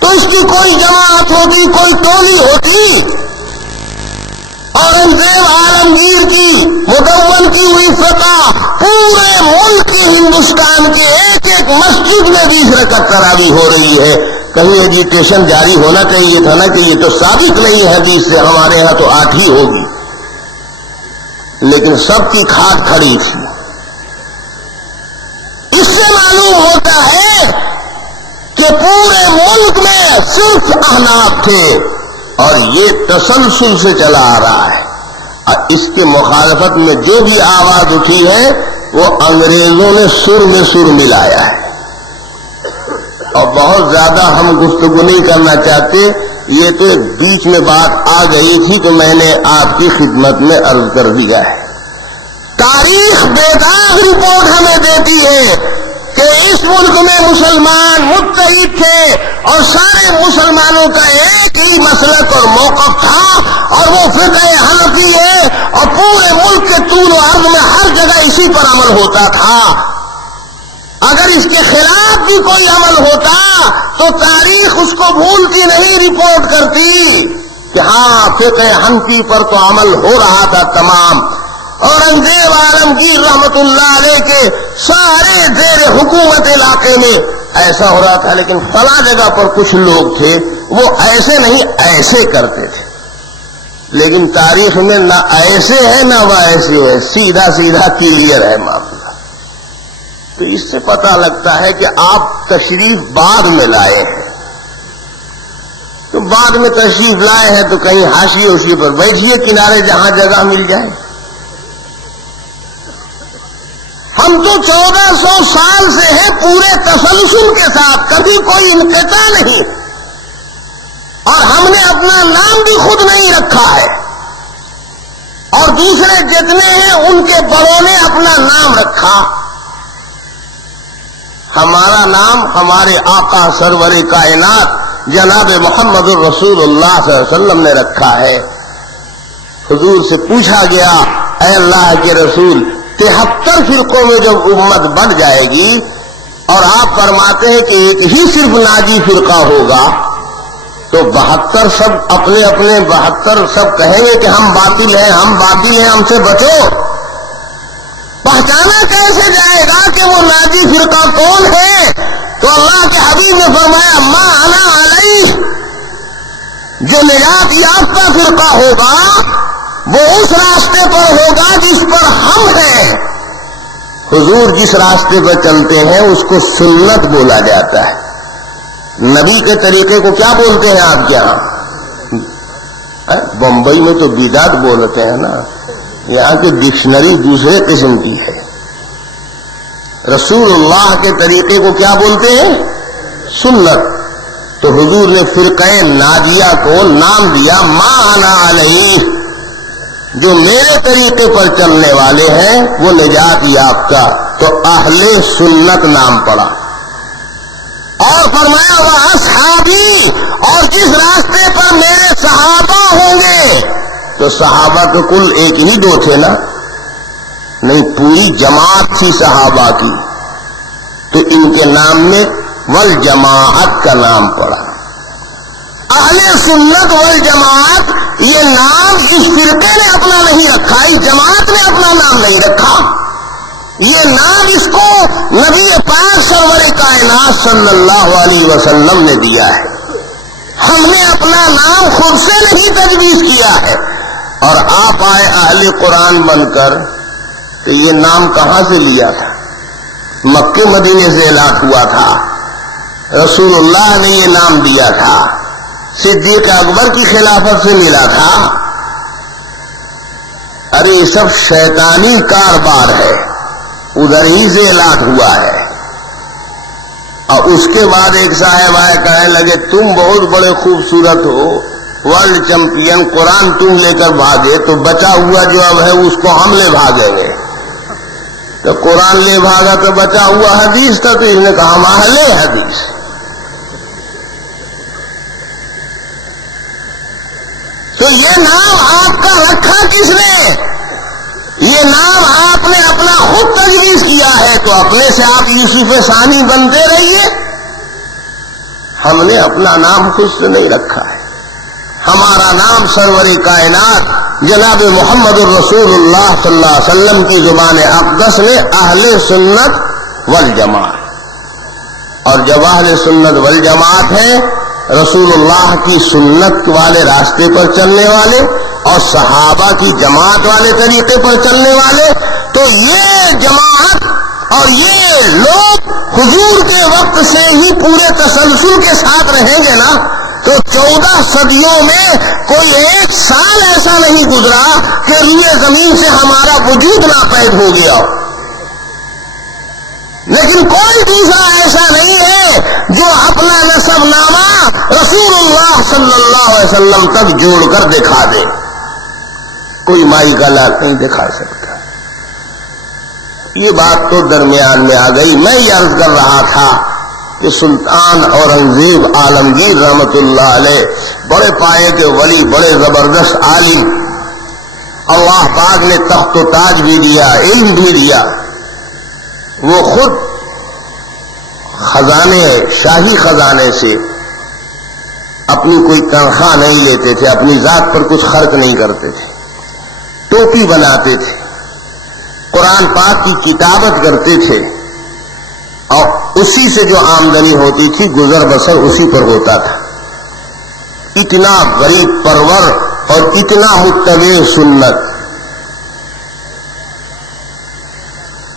تو اس کی کوئی جماعت ہوتی، کوئی ٹولی ہوتی. اورنگزیب عالمگیر کی مدون کی ہوئی فتح پورے ملک کی، ہندوستان کے ایک ایک مسجد میں 20 رکعت تراویح ہو رہی ہے. کہیں ایجیٹیشن جاری ہونا چاہیے تھا نا کہ یہ تو ثابت نہیں ہے حدیث سے، ہمارے ہاں تو 8 ہی ہوگی. لیکن سب کی کھاٹ کھڑی تھی. اس سے معلوم ہوتا ہے کہ پورے ملک میں صرف احناف تھے اور یہ تسلسل سے چلا آ رہا ہے. اور اس کے مخالفت میں جو بھی آواز اٹھی ہے وہ انگریزوں نے سر میں سر ملایا ہے. اور بہت زیادہ ہم گفتگو نہیں کرنا چاہتے، یہ تو بیچ میں بات آ گئی تھی تو میں نے آپ کی خدمت میں عرض کر دیا ہے. تاریخ بے داغ رپورٹ ہمیں دیتی ہے کہ اس ملک میں مسلمان متحد تھے اور سارے مسلمانوں کا ایک ہی مسلک اور موقف تھا اور وہ فقہ حنفی ہے، اور پورے ملک کے طول و عرض میں ہر جگہ اسی پر عمل ہوتا تھا. اگر اس کے خلاف بھی کوئی عمل ہوتا تو تاریخ اس کو بھولتی نہیں، رپورٹ کرتی کہ ہاں فقہ حنفی پر تو عمل ہو رہا تھا تمام. اورنگزیب عالمگیر رحمت اللہ علیہ کے سارے زیر حکومت علاقے میں ایسا ہو رہا تھا، لیکن فلاں جگہ پر کچھ لوگ تھے وہ ایسے نہیں ایسے کرتے تھے. لیکن تاریخ میں نہ ایسے ہے نہ وہ ایسے ہے، سیدھا سیدھا کلیئر ہے معاملہ. تو اس سے پتہ لگتا ہے کہ آپ تشریف بعد میں لائے ہیں. تو بعد میں تشریف لائے ہیں تو کہیں حاشیے اوشیے پر بیٹھیے کنارے جہاں جگہ مل جائے. ہم تو 1400 سال سے ہیں پورے تسلسل کے ساتھ, کبھی کوئی انقطاع نہیں, اور ہم نے اپنا نام بھی خود نہیں رکھا ہے, اور دوسرے جتنے ہیں ان کے بڑوں نے اپنا نام رکھا. ہمارا نام ہمارے آقا سرور کائنات جناب محمد الرسول اللہ صلی اللہ علیہ وسلم نے رکھا ہے. حضور سے پوچھا گیا, اے اللہ کے رسول, 73 فرقوں میں جب امت بڑھ جائے گی اور آپ فرماتے ہیں کہ ایک ہی صرف ناجی فرقہ ہوگا, تو 72 سب اپنے اپنے 72 سب کہیں گے کہ ہم باطل ہیں, ہم باطل ہیں, ہم سے بچو. پہچانا کیسے جائے گا کہ وہ ناجی فرقہ کون ہے؟ تو اللہ کے حبیب نے فرمایا, ما انا علیہ, جو نجات یافتہ فرقہ ہوگا وہ اس راستے پر ہوگا جس پر ہم ہیں. حضور جس راستے پر چلتے ہیں اس کو سنت بولا جاتا ہے. نبی کے طریقے کو کیا بولتے ہیں آپ کے یہاں؟ بمبئی میں تو بدعت بولتے ہیں نا, یہاں کی ڈکشنری دوسرے قسم کی ہے. رسول اللہ کے طریقے کو کیا بولتے ہیں؟ سنت. تو حضور نے فرقہ ناجیہ کو نام دیا ما انا علیہ, جو میرے طریقے پر چلنے والے ہیں وہ نجات یافتہ, تو اہل سنت نام پڑا. اور فرمایا وہ اصحابی, اور جس راستے پر میرے صحابہ ہوں گے, تو صحابہ تو کل ایک ہی دو تھے نا, نہیں پوری جماعت تھی صحابہ کی, تو ان کے نام میں والجماعت کا نام پڑا. اہل سنت والجماعت, یہ نام اس فرقے نے اپنا نہیں رکھا, اس جماعت نے اپنا نام نہیں رکھا, یہ نام اس کو نبی پاک سرور کائنات صلی اللہ علیہ وسلم نے دیا ہے. ہم نے اپنا نام خود سے نہیں تجویز کیا ہے. اور آپ آئے اہل قرآن بن کر, تو یہ نام کہاں سے لیا تھا؟ مکے مدینے سے اعلان ہوا تھا, رسول اللہ نے یہ نام دیا تھا, صدیق اکبر کی خلافت سے ملا تھا. ارے یہ سب شیطانی کاروبار ہے, ادھر ہی سے اعلان ہوا ہے. اور اس کے بعد ایک صاحب آئے, کہنے لگے تم بہت بڑے خوبصورت ہو, ورلڈ چیمپئن, قرآن تم لے کر بھاگے, تو بچا ہوا جو اب ہے اس کو ہم لے بھاگیں گے. تو قرآن لے بھاگا تو بچا ہوا حدیث تھا, تو اس نے کہا ہم اہل حدیث. تو یہ نام آپ کا رکھا کس نے؟ یہ نام آپ نے اپنا خود تجویز کیا ہے, تو اپنے سے آپ یوسف ثانی بنتے رہیے. ہم نے اپنا نام خود سے نہیں رکھا ہے. ہمارا نام سرور کائنات جناب محمد الرسول اللہ صلی اللہ علیہ وسلم کی زبان اقدس نے اہل سنت والجماعت. اور جب اہل سنت والجماعت ہے, رسول اللہ کی سنت والے راستے پر چلنے والے اور صحابہ کی جماعت والے طریقے پر چلنے والے, تو یہ جماعت اور یہ لوگ حضور کے وقت سے ہی پورے تسلسل کے ساتھ رہیں گے نا, تو 14 صدیوں میں کوئی ایک سال ایسا نہیں گزرا کہ روئے زمین سے ہمارا وجود ناپید ہو گیا. لیکن کوئی دوسرا ایسا نہیں ہے جو اپنا نسب نامہ رسول اللہ صلی اللہ علیہ وسلم تک جوڑ کر دکھا دے. کوئی مائی کا لال نہیں دکھا سکتا. یہ بات تو درمیان میں آ گئی. میں یہ عرض کر رہا تھا کہ سلطان اورنگزیب عالمگیر رحمت اللہ علیہ بڑے پائے کے ولی, بڑے زبردست عالم, اللہ پاک نے تخت و تاج بھی دیا, علم بھی دیا. وہ خود خزانے, شاہی خزانے سے اپنی کوئی تنخواہ نہیں لیتے تھے, اپنی ذات پر کچھ خرچ نہیں کرتے تھے, ٹوپی بناتے تھے, قرآن پاک کی کتابت کرتے تھے, اور اسی سے جو آمدنی ہوتی تھی گزر بسر اسی پر ہوتا تھا. اتنا غریب پرور اور اتنا متبع سنت.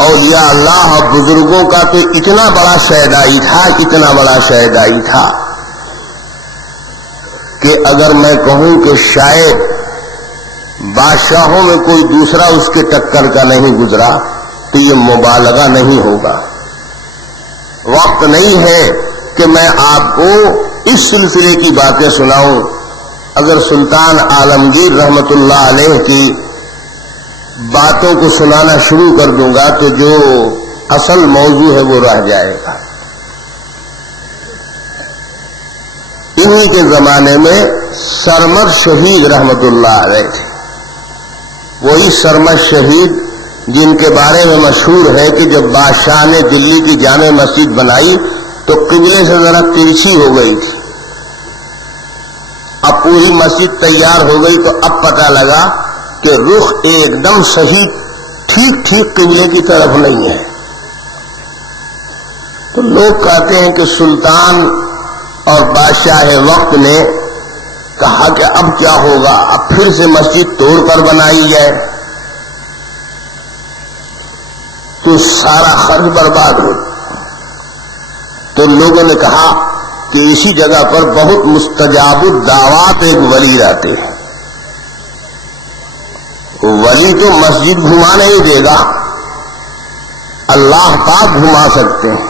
اولیاء اللہ اور بزرگوں کا تو اتنا بڑا شہدائی تھا, اتنا بڑا شہدائی تھا کہ کہ اگر میں کہوں کہ شاید بادشاہوں میں کوئی دوسرا اس کے ٹکر کا نہیں گزرا تو یہ مبالغہ نہیں ہوگا. وقت نہیں ہے کہ میں آپ کو اس سلسلے کی باتیں سناؤں. اگر سلطان عالمگیر رحمت اللہ علیہ کی باتوں کو سنانا شروع کر دوں گا تو جو اصل موضوع ہے وہ رہ جائے گا. انہی کے زمانے میں سرمد شہید رحمت اللہ علیہ تھے. وہی سرمد شہید جن کے بارے میں مشہور ہے کہ جب بادشاہ نے دلی کی جامع مسجد بنائی تو قبلے سے ذرا ترچھی ہو گئی تھی. اب پوری مسجد تیار ہو گئی تو اب پتہ لگا کہ رخ ایک دم صحیح ٹھیک ٹھیک قبلے کی طرف نہیں ہے. تو لوگ کہتے ہیں کہ سلطان اور بادشاہ وقت نے کہا کہ اب کیا ہوگا, اب پھر سے مسجد توڑ کر بنائی جائے. تو سارا خرچ برباد ہو. تو لوگوں نے کہا کہ اسی جگہ پر بہت مستجاب الدعوات ایک ولی رہتے ہیں. ولی تو مسجد گھما نہیں دے گا, اللہ پاک گھما سکتے ہیں.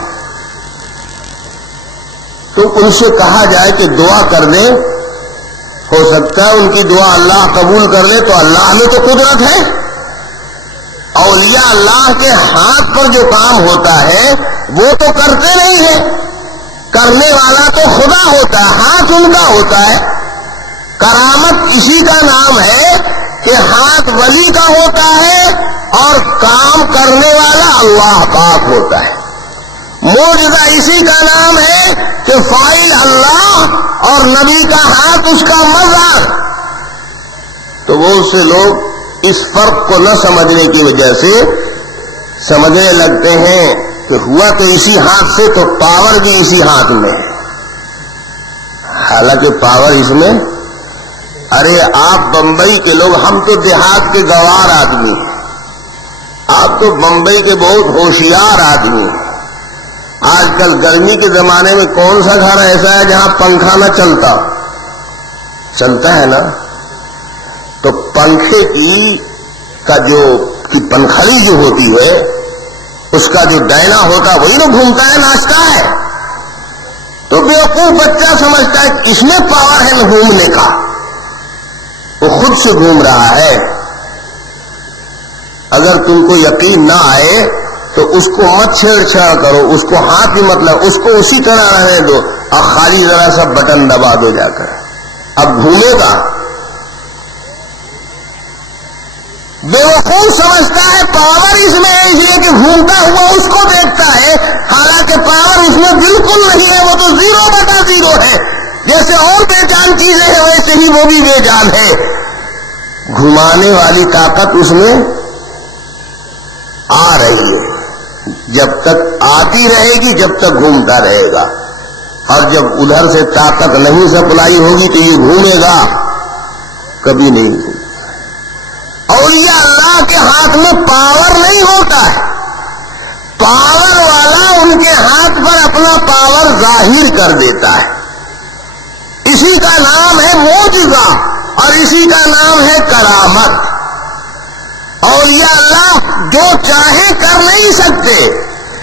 تو ان سے کہا جائے کہ دعا کر دیں, ہو سکتا ہے ان کی دعا اللہ قبول کر لے. تو اللہ میں تو قدرت ہے. اولیاء اللہ کے ہاتھ پر جو کام ہوتا ہے وہ تو کرتے نہیں ہیں, کرنے والا تو خدا ہوتا ہے, ہاتھ ان کا ہوتا ہے. کرامت اسی کا نام ہے کہ ہاتھ ولی کا ہوتا ہے اور کام کرنے والا اللہ پاک ہوتا ہے. معجزہ اسی کا نام ہے کہ فاعل اللہ اور نبی کا ہاتھ اس کا مظہر. تو وہ سے لوگ اس فرق کو نہ سمجھنے کی وجہ سے سمجھنے لگتے ہیں کہ ہوا تو اسی ہاتھ سے تو پاور بھی اسی ہاتھ میں. حالانکہ پاور اس میں, ارے آپ بمبئی کے لوگ, ہم تو دیہات کے گوار آدمی ہیں, آپ تو بمبئی کے بہت ہوشیار آدمی ہیں. آج کل گرمی کے زمانے میں کون سا گھر ایسا ہے جہاں پنکھا نہ چلتا ہے نا. تو پنکھے کا جو پنکھڑی جو ہوتی ہے اس کا جو ڈائنا ہوتا ہے وہی تو گھومتا ہے, ناچتا ہے. تو بیوقوف بچہ سمجھتا ہے کس میں پاور ہے گھومنے کا, وہ خود سے گھوم رہا ہے. اگر تم کو یقین نہ آئے تو اس کو مت چھیڑ چھاڑ کرو, اس کو ہاتھ ہی مطلب اس کو اسی طرح رہنے دو, اور خالی ذرا سا بٹن دبا دو جا کر, اب گھومے گا. بیوقوف سمجھتا ہے پاور اس میں ہے اس لیے کہ گھومتا ہوا اس کو دیکھتا ہے, حالانکہ پاور اس میں بالکل نہیں ہے, وہ تو 0/0 ہے. جیسے اور بے جان چیزیں ہیں ویسے ہی وہ بھی بے جان ہے. گھمانے والی طاقت اس میں آ رہی ہے, جب تک آتی رہے گی جب تک گھومتا رہے گا, اور جب ادھر سے طاقت نہیں سپلائی ہوگی تو یہ گھومے گا کبھی نہیں. اولیاء اللہ کے ہاتھ میں پاور نہیں ہوتا ہے, پاور والا ان کے ہاتھ پر اپنا پاور ظاہر کر دیتا ہے. اسی کا نام ہے معجزہ اور اسی کا نام ہے کرامت. اولیاء اللہ جو چاہے کر نہیں سکتے,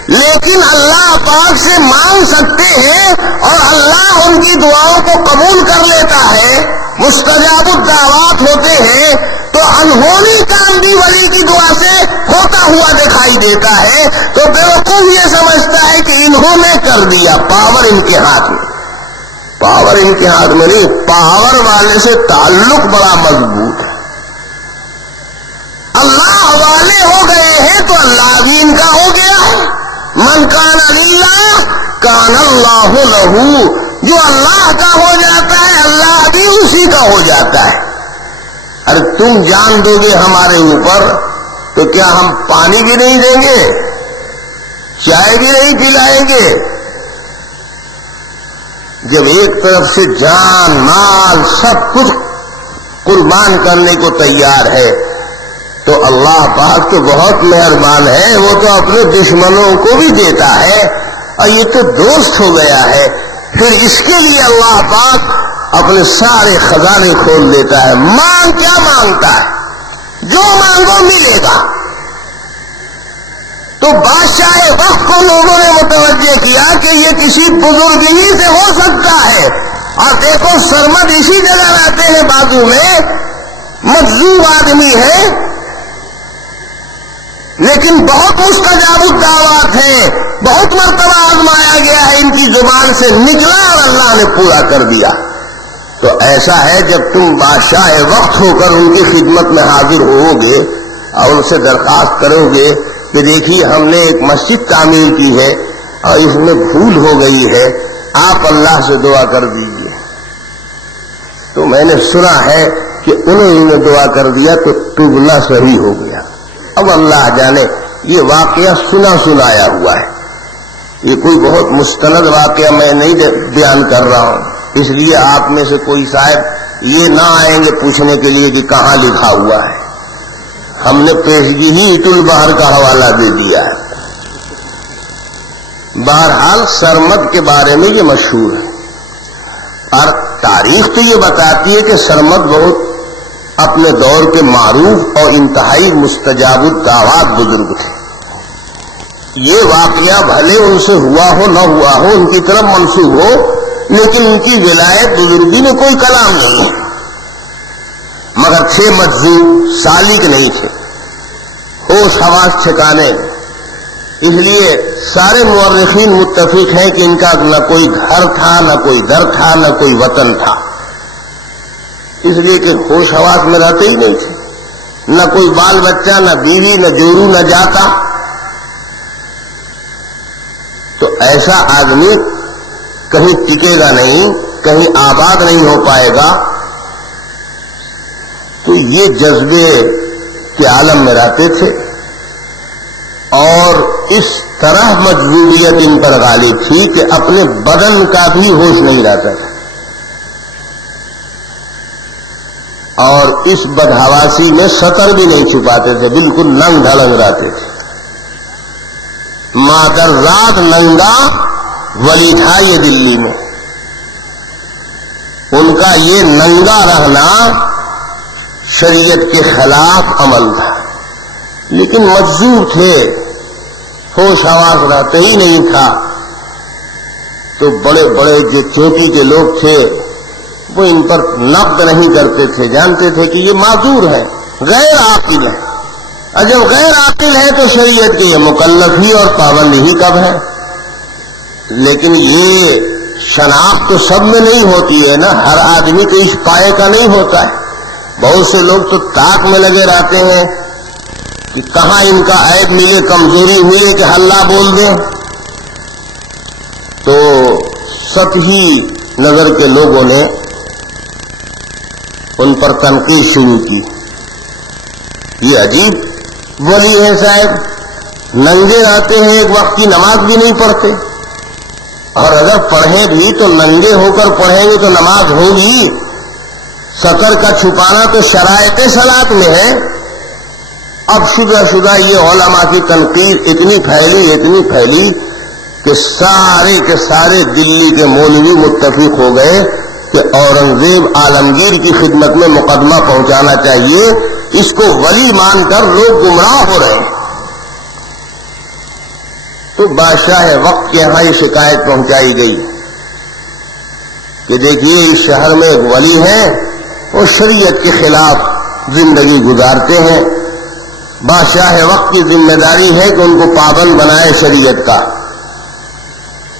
لیکن اللہ پاک سے مانگ سکتے ہیں اور اللہ ان کی دعاؤں کو قبول کر لیتا ہے. مستجاب الدعوات ہوتے ہیں تو انہونی کام بھی ولی کی دعا سے ہوتا ہوا دکھائی دیتا ہے. تو بیوقوف یہ سمجھتا ہے کہ انہوں نے کر دیا, پاور ان کے ہاتھ میں. پاور ان کے ہاتھ میں نہیں, پاور والے سے تعلق بڑا مضبوط ہے. اللہ والے ہو گئے ہیں تو اللہ بھی ان کا ہو گیا ہے. من کان للہ کان اللہ لہو, جو اللہ کا ہو جاتا ہے اللہ بھی اسی کا ہو جاتا ہے. ارے تم جان دو گے ہمارے اوپر تو کیا ہم پانی بھی نہیں دیں گے, چائے بھی نہیں پلائیں گے؟ جب ایک طرف سے جان مال سب کچھ قربان کرنے کو تیار ہے تو اللہ پاک تو بہت مہربان ہے, وہ تو اپنے دشمنوں کو بھی دیتا ہے, اور یہ تو دوست ہو گیا ہے. پھر اس کے لیے اللہ پاک اپنے سارے خزانے کھول دیتا ہے. مانگ کیا مانگتا ہے؟ جو مانگو ملے گا. تو بادشاہ وقت کو لوگوں نے متوجہ کیا کہ یہ کسی بزرگ ہی سے ہو سکتا ہے. اور دیکھو سرمد اسی جگہ رہتے ہیں بازو میں, مجذوب آدمی ہے لیکن بہت مستجاب الدعوات ہیں, بہت مرتبہ آزمایا گیا ہے, ان کی زبان سے نکلا اور اللہ نے پورا کر دیا. تو ایسا ہے جب تم بادشاہ وقت ہو کر ان کی خدمت میں حاضر ہو گے اور ان سے درخواست کرو گے کہ دیکھیے ہم نے ایک مسجد تعمیر کی ہے اور اس میں بھول ہو گئی ہے, آپ اللہ سے دعا کر دیجیے. تو میں نے سنا ہے کہ انہوں نے دعا کر دیا تو قبلہ صحیح ہو گیا. اب اللہ جانے, یہ واقعہ سنایا ہوا ہے, یہ کوئی بہت مستند واقعہ میں نہیں بیان کر رہا ہوں. اس لیے آپ میں سے کوئی صاحب یہ نہ آئیں گے پوچھنے کے لیے کہ کہاں لکھا ہوا ہے. ہم نے پیشگی ہی ایٹ البحر کا حوالہ دے دیا ہے. بہرحال سرمد کے بارے میں یہ مشہور ہے, اور تاریخ تو یہ بتاتی ہے کہ سرمد بہت اپنے دور کے معروف اور انتہائی مستجاب الدعوات بزرگ تھے. یہ واقعہ بھلے ان سے ہوا ہو نہ ہوا ہو, ان کی طرف منسوب ہو, لیکن ان کی ولایت بزرگی میں کوئی کلام نہیں ہے. مگر تھے مجذوب, سالک نہیں تھے, ہوش حواس ٹھکانے. اس لیے سارے مورخین متفق ہیں کہ ان کا نہ کوئی گھر تھا, نہ کوئی در تھا, نہ کوئی وطن تھا. اس لیے کہ ہوش حواس میں رہتے ہی نہیں تھے, نہ کوئی بال بچہ, نہ بیوی, نہ جورو, نہ جاتا. تو ایسا آدمی کہیں ٹکے گا نہیں, کہیں آباد نہیں ہو پائے گا. تو یہ جذبے کے عالم میں رہتے تھے, اور اس طرح مجذوبیت ان پر غالب تھی کہ اپنے بدن کا بھی ہوش نہیں رہتا تھا, اور اس بدحواسی میں سطر بھی نہیں چھپاتے تھے, بالکل ننگ ڈھڑنگ رہتے تھے. مادر رات ننگا ولی تھا یہ دلی میں. ان کا یہ ننگا رہنا شریعت کے خلاف عمل تھا, لیکن مجذوب تھے, ہوش حواس رہتے ہی نہیں تھا. تو بڑے بڑے جو چوٹی کے لوگ تھے وہ ان پر نقد نہیں کرتے تھے, جانتے تھے کہ یہ معذور ہے, غیر عاقل ہے. اور جب غیر عاقل ہے تو شریعت کے یہ مکلف ہی اور پابند ہی کب ہے. لیکن یہ شناخت تو سب میں نہیں ہوتی ہے نا, ہر آدمی تو اس پائے کا نہیں ہوتا ہے. بہت سے لوگ تو تاک میں لگے رہتے ہیں کہ کہاں ان کا عیب ملے, کمزوری ملے کہ ہلہ بول دیں. تو سطحی نظر کے لوگوں نے ان پر تنقید شروع کی. یہ عجیب ولی ہے صاحب, ننگے رہتے ہیں, ایک وقت کی نماز بھی نہیں پڑھتے, اور اگر پڑھیں بھی تو ننگے ہو کر پڑھیں گے تو نماز ہوگی. سطر کا چھپانا تو شرائط صلاۃ میں ہے. اب شدہ یہ علماء کی تنقید اتنی پھیلی کہ سارے کے سارے دلی کے مولوی متفق ہو گئے کہ اورنگزیب عالمگیر کی خدمت میں مقدمہ پہنچانا چاہیے, اس کو ولی مان کر لوگ گمراہ ہو رہے ہیں. تو بادشاہ وقت کے یہاں یہ شکایت پہنچائی گئی کہ دیکھیے اس شہر میں ایک ولی ہے, وہ شریعت کے خلاف زندگی گزارتے ہیں. بادشاہ وقت کی ذمہ داری ہے کہ ان کو پابند بنائے شریعت کا.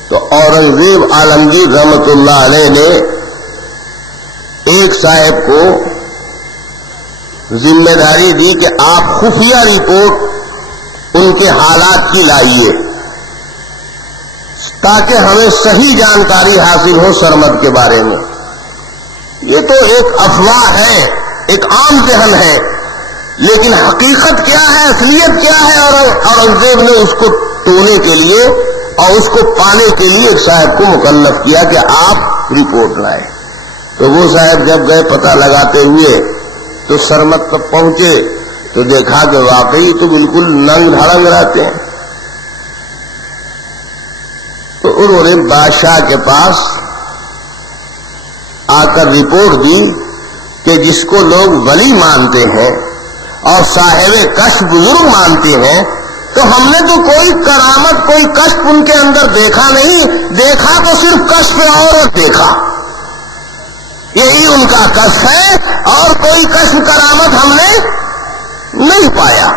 تو اورنگزیب عالمگیر رحمت اللہ علیہ نے ایک صاحب کو ذمہ داری دی کہ آپ خفیہ رپورٹ ان کے حالات کی لائیے تاکہ ہمیں صحیح جانکاری حاصل ہو سرمد کے بارے میں. یہ تو ایک افواہ ہے, ایک عام ذہن ہے, لیکن حقیقت کیا ہے, اصلیت کیا ہے. اور اورنگزیب نے اس کو توڑنے کے لیے اور اس کو پانے کے لیے ایک صاحب کو مکلف کیا کہ آپ رپورٹ لائیں. تو وہ صاحب جب گئے پتہ لگاتے ہوئے تو سرمد تک پہنچے تو دیکھا کہ واقعی تو بالکل ننگ دھڑنگ رہتے ہیں. تو انہوں نے بادشاہ کے پاس آ کر رپورٹ دی کہ جس کو لوگ ولی مانتے ہیں اور صاحب کشف بزرگ مانتے ہیں، تو ہم نے تو کوئی کرامت، کوئی کشف ان کے اندر دیکھا نہیں، دیکھا تو صرف کشف عورت دیکھا، یہی ان کا کشف ہے، اور کوئی کشف کرامت ہم نے نہیں پایا۔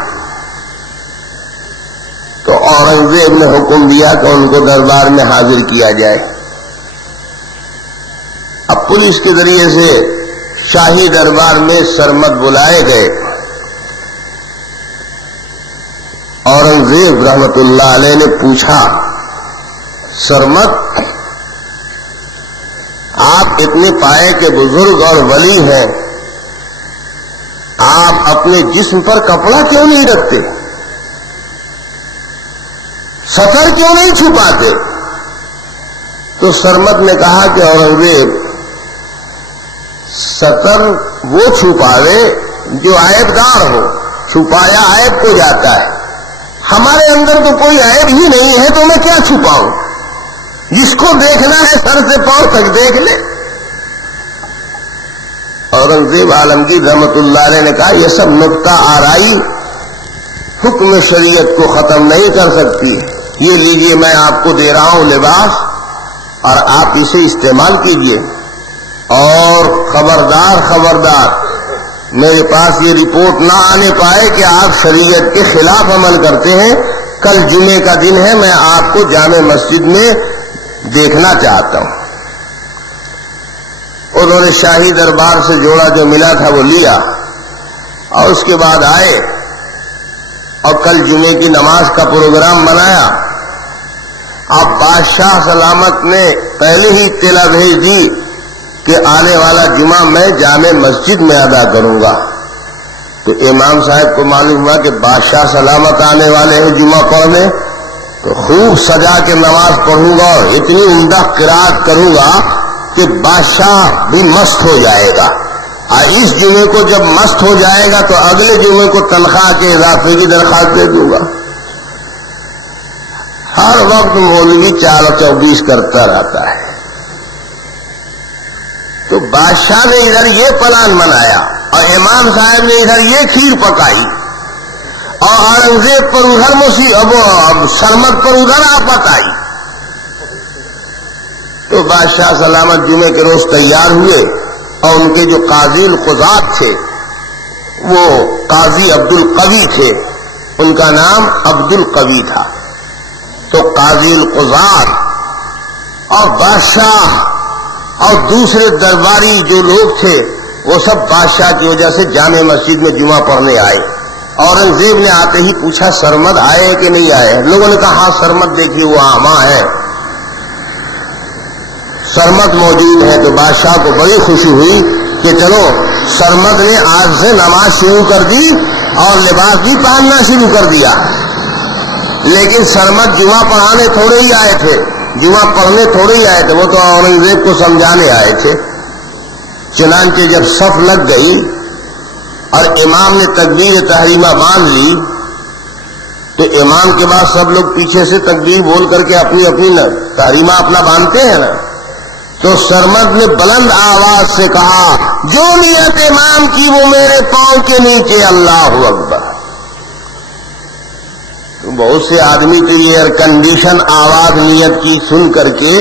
تو اورنگزیب نے حکم دیا کہ ان کو دربار میں حاضر کیا جائے۔ اب پولیس کے ذریعے سے شاہی دربار میں سرمد بلائے گئے۔ اورنگزیب رحمت اللہ علیہ نے پوچھا، سرمد آپ اتنے پائے کے بزرگ اور ولی ہیں، آپ اپنے جسم پر کپڑا کیوں نہیں رکھتے، ستر کیوں نہیں چھپاتے؟ تو سرمد نے کہا کہ اورنگزیب ستر وہ چھپاوے جو عیب دار ہو، چھپایا عیب کو جاتا ہے، ہمارے اندر تو کوئی عیب ہی نہیں ہے تو میں کیا چھپاؤں، جس کو دیکھنا ہے سر سے پاؤں تک دیکھ لے۔ اورنگزیب عالمگیر رحمت اللہ علیہ نے کہا یہ سب نکتہ آرائی حکم شریعت کو ختم نہیں کر سکتی، یہ لیجئے میں آپ کو دے رہا ہوں لباس اور آپ اسے استعمال کیجئے، اور خبردار میرے پاس یہ رپورٹ نہ آنے پائے کہ آپ شریعت کے خلاف عمل کرتے ہیں۔ کل جمعے کا دن ہے، میں آپ کو جامع مسجد میں دیکھنا چاہتا ہوں۔ انہوں نے شاہی دربار سے جوڑا جو ملا تھا وہ لیا، اور اس کے بعد آئے اور کل جمعے کی نماز کا پروگرام بنایا۔ اب بادشاہ سلامت نے پہلے ہی اطلاع بھیج دی کہ آنے والا جمعہ میں جامع مسجد میں ادا کروں گا۔ تو امام صاحب کو معلوم ہوا کہ بادشاہ سلامت آنے والے ہیں جمعہ پڑھنے، تو خوب سجا کے نماز پڑھوں گا اور اتنی عمدہ قرات کروں گا کہ بادشاہ بھی مست ہو جائے گا، اور اس جمعے کو جب مست ہو جائے گا تو اگلے جمعے کو تنخواہ کے اضافے کی درخواست دے دوں گا۔ ہر وقت مولوی 4 اور 24 کرتا رہتا ہے۔ تو بادشاہ نے ادھر یہ پلان بنایا اور امام صاحب نے ادھر یہ کھیر پکائی، اور اورنگزیب پر ادھر سرمد پر ادھر آفت آئی۔ تو بادشاہ سلامت جمعے کے روز تیار ہوئے، اور ان کے جو قاضی القضات تھے وہ قاضی عبد القوی تھے، ان کا نام عبد القوی تھا۔ تو قاضی القضات اور بادشاہ اور دوسرے درباری جو لوگ تھے وہ سب بادشاہ کی وجہ سے جامع مسجد میں جمعہ پڑھنے آئے۔ اورنگزیب نے آتے ہی پوچھا سرمد آئے کہ نہیں آئے؟ لوگوں نے کہا ہاں سرمد دیکھیے وہ آما ہے، سرمد موجود ہے۔ تو بادشاہ کو بڑی خوشی ہوئی کہ چلو سرمد نے آج سے نماز شروع کر دی اور لباس بھی پہننا شروع کر دیا۔ لیکن سرمد جمعہ پڑھانے تھوڑے ہی آئے تھے، جمعہ پڑھنے تھوڑے ہی آئے تھے، وہ تو اورنگزیب کو سمجھانے آئے تھے۔ چنانچہ جب صف لگ گئی اور امام نے تکبیر تحریمہ باندھ لی، تو امام کے بعد سب لوگ پیچھے سے تکبیر بول کر کے اپنی اپنی تحریمہ اپنا باندھتے ہیں نا۔ تو سرمد نے بلند آواز سے کہا جو نیت امام کی وہ میرے پاؤں کے نیچے، اللہ اکبر۔ بہت سے آدمی تو یہ ایئر کنڈیشن آواز نیت کی سن کر کے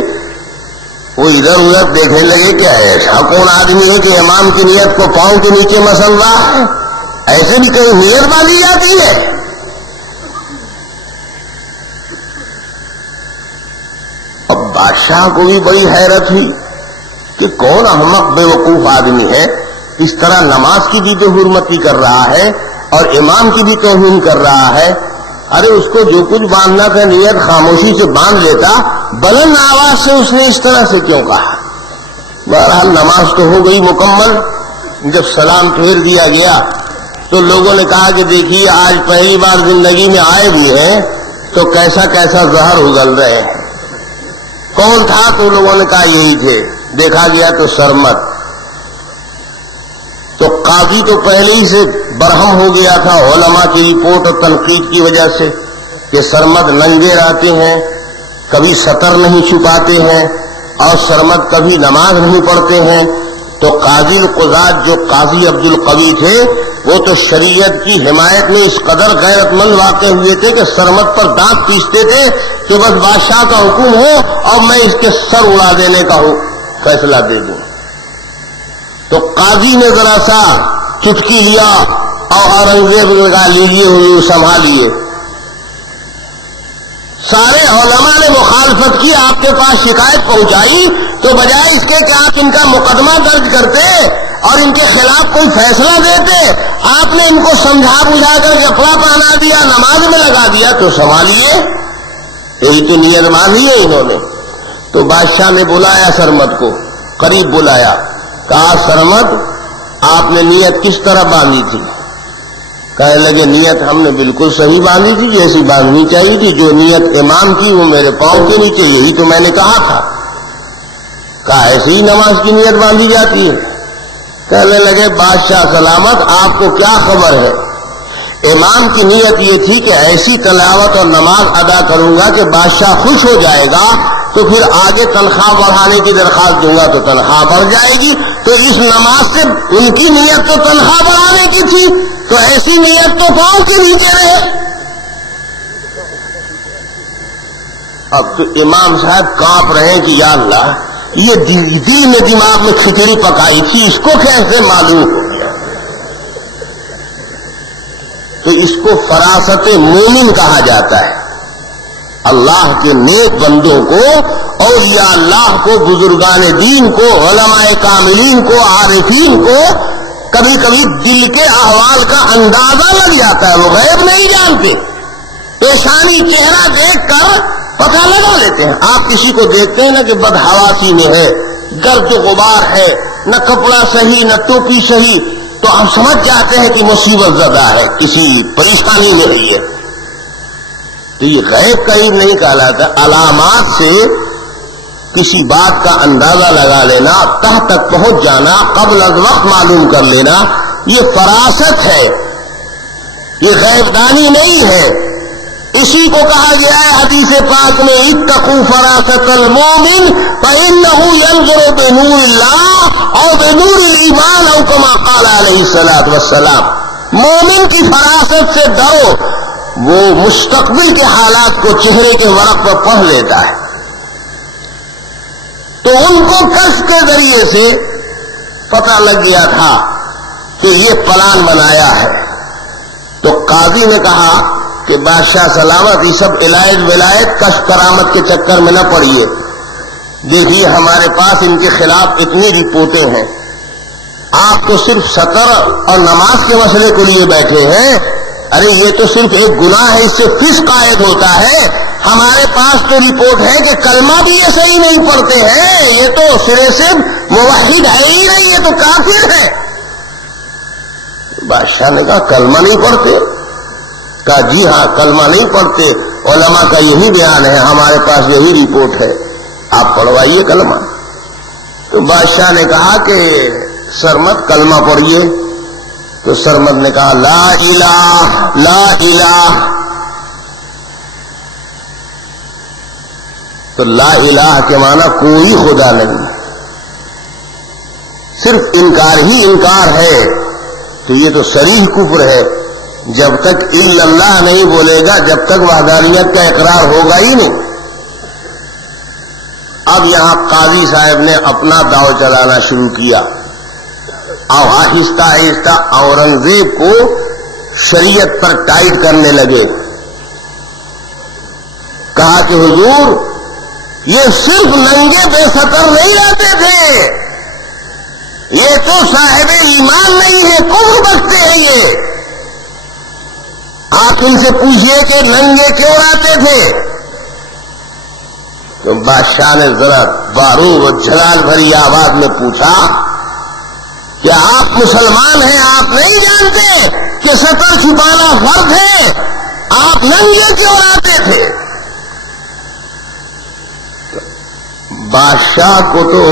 وہ ادھر ادھر دیکھنے لگے کہ ایسا کون آدمی ہے کہ امام کی نیت کو پاؤں کے نیچے مسل رہا ہے، ایسے بھی کہیں نیت باندھی جاتی ہے؟ اب بادشاہ کو بھی بڑی حیرت ہوئی کہ کون احمق بے وقوف آدمی ہے، اس طرح نماز کی بھی تو حرمتی کر رہا ہے اور امام کی بھی توہین کر رہا ہے۔ ارے اس کو جو کچھ باندھنا تھا نیت خاموشی سے باندھ لیتا، بلند آواز سے اس نے اس طرح سے کیوں کہا؟ بہرحال نماز تو ہو گئی مکمل۔ جب سلام پھیر دیا گیا تو لوگوں نے کہا کہ دیکھیے آج پہلی بار زندگی میں آئے بھی ہیں تو کیسا کیسا زہر اگل رہے ہیں۔ کون تھا؟ تو لوگوں نے کہا یہی تھے۔ دیکھا گیا تو سرمد۔ تو قاضی تو پہلے ہی سے برہم ہو گیا تھا علماء کی رپورٹ اور تنقید کی وجہ سے کہ سرمد ننگے رہتے ہیں، کبھی سطر نہیں چھپاتے ہیں، اور سرمد کبھی نماز نہیں پڑھتے ہیں، تو قاضی القضات جو قاضی عبد القوی تھے وہ تو شریعت کی حمایت میں اس قدر غیرت مند واقع ہوئے تھے کہ سرمد پر دانت پیستے تھے کہ بس بادشاہ کا حکم ہو اور میں اس کے سر اڑا دینے کا فیصلہ دے دوں. تو قاضی نے ذرا سا چٹکی لیا اور اورنگزیب لگا لیجیے ہوئے سنبھالیے. سارے علماء نے مخالفت کی, آپ کے پاس شکایت پہنچائی تو بجائے اس کے کہ آپ ان کا مقدمہ درج کرتے اور ان کے خلاف کوئی فیصلہ دیتے, آپ نے ان کو سمجھا بجھا کر کپڑا پہنا دیا, نماز میں لگا دیا. تو سنبھالیے, یہی تو نیت باندھی ہے انہوں نے. تو بادشاہ نے بلایا سرمد کو, قریب بلایا, کہا سرمد آپ نے نیت کس طرح باندھی تھی؟ کہنے لگے نیت ہم نے بالکل صحیح باندھی تھی جیسی باندھنی چاہیے تھی, جو نیت امام کی وہ میرے پاؤں کے نیچے, یہی تو میں نے کہا تھا. کہا ایسے ہی نماز کی نیت باندھی جاتی ہے؟ کہنے لگے بادشاہ سلامت آپ کو کیا خبر ہے, امام کی نیت یہ تھی کہ ایسی تلاوت اور نماز ادا کروں گا کہ بادشاہ خوش ہو جائے گا, تو پھر آگے تنخواہ بڑھانے کی درخواست دوں گا تو تنخواہ بڑھ جائے گی. تو اس نماز سے ان کی نیت تو تنخواہ بڑھانے کی تھی, تو ایسی نیت تو پاؤں کے نیچے رہے. اب تو امام صاحب کانپ رہے ہیں کہ یا اللہ یہ دل میں دماغ میں کھچڑی پکائی تھی, اس کو کیسے معلوم ہو گیا؟ تو اس کو فراست مومن کہا جاتا ہے. اللہ کے نیک بندوں کو, اولیاء اللہ کو, بزرگان دین کو, علماء کاملین کو, عارفین کو کبھی کبھی دل کے احوال کا اندازہ لگ جاتا ہے, وہ غیب نہیں جانتے, پیشانی چہرہ دیکھ کر پتہ لگا لیتے ہیں. آپ کسی کو دیکھتے ہیں نا کہ بدحواسی میں ہے, گرد غبار ہے, نہ کپڑا صحیح نہ ٹوپی صحیح, تو آپ سمجھ جاتے ہیں کہ مصیبت زدہ ہے, کسی پریشانی میں رہی ہے. تو یہ غیب کا علم نہیں کہلاتا. علامات سے کسی بات کا اندازہ لگا لینا, تہ تک پہنچ جانا, قبل از وقت معلوم کر لینا, یہ فراست ہے, یہ غیب دانی نہیں ہے. اسی کو کہا گیا ہے حدیث پاک میں, اتقوا فراست المومن فإنه ينظر بنور اللہ اور بنور الایمان او کما قال علیہ الصلوۃ والسلام. مومن کی فراست سے ڈرو, وہ مستقبل کے حالات کو چہرے کے ورق پر پڑھ لیتا ہے. تو ان کو کشف کے ذریعے سے پتہ لگ گیا تھا کہ یہ پلان بنایا ہے. تو قاضی نے کہا کہ بادشاہ سلامت یہ سب علاج ولایت کشف کرامت کے چکر میں نہ پڑیے, دیکھیے ہمارے پاس ان کے خلاف اتنی رپورٹیں ہیں, آپ تو صرف سطر اور نماز کے مسئلے کو لیے بیٹھے ہیں. ارے یہ تو صرف ایک گناہ ہے, اس سے فسق عائد ہوتا ہے. ہمارے پاس تو رپورٹ ہے کہ کلمہ بھی یہ صحیح نہیں پڑھتے ہیں, یہ تو سرے سے موحد ہے ہی نہیں, یہ تو کافر ہے. بادشاہ نے کہا کلمہ نہیں پڑھتے؟ کہا جی ہاں کلمہ نہیں پڑھتے, علماء کا یہی بیان ہے, ہمارے پاس یہی رپورٹ ہے, آپ پڑھوائیے کلمہ. تو بادشاہ نے کہا کہ سرمد کلمہ پڑھیے. تو سرمد نے کہا لا الہ لا الہ. تو لا الہ کے معنی کوئی خدا نہیں, صرف انکار ہی انکار ہے. تو یہ تو صریح کفر ہے. جب تک الا اللہ نہیں بولے گا, جب تک وحدانیت کا اقرار ہوگا ہی نہیں. اب یہاں قاضی صاحب نے اپنا داؤ چلانا شروع کیا, اور آہستہ آہستہ اورنگزیب کو شریعت پر ٹائٹ کرنے لگے. کہا کہ حضور یہ صرف ننگے بے ستر نہیں رہتے تھے, یہ تو صاحب ایمان نہیں ہے, کفر بکتے ہیں یہ. آپ ان سے پوچھئے کہ ننگے کیوں رہتے تھے؟ تو بادشاہ نے ذرا بارود اور جلال بھری آواز میں پوچھا کہ آپ مسلمان ہیں, آپ نہیں جانتے کہ ستر چھپانا فرض ہے, آپ ننگے کیوں رہتے تھے؟ بادشاہ کو تو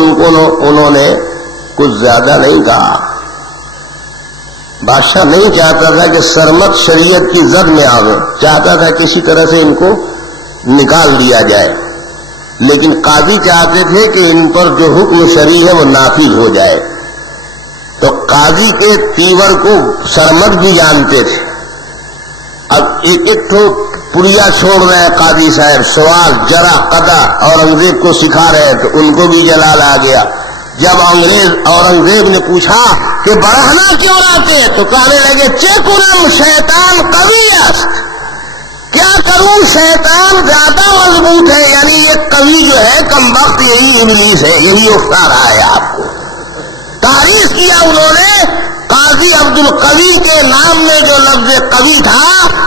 انہوں نے کچھ زیادہ نہیں کہا. بادشاہ نہیں چاہتا تھا کہ سرمد شریعت کی زد میں آوے, چاہتا تھا کسی طرح سے ان کو نکال دیا جائے. لیکن قاضی چاہتے تھے کہ ان پر جو حکم شرعی ہے وہ نافذ ہو جائے. تو قاضی کے تیور کو سرمد بھی جانتے تھے. اب ایک تو پڑیا چھوڑ رہے ہیں قاضی صاحب، سوال جرا قطع اورنگزیب کو سکھا رہے تو ان کو بھی جلال آ گیا. جب اورنگزیب نے پوچھا کہ برہنہ کیوں لاتے تو کہنے لگے چیکنم شیطان قوی است، کیا کروں شیطان زیادہ مضبوط ہے، یعنی یہ قوی جو ہے کم وقت یہی ابلیس ہے، یہی اٹھا رہا ہے آپ کو. تعریف کیا انہوں نے قاضی عبد القوی کے نام میں جو لفظ قوی تھا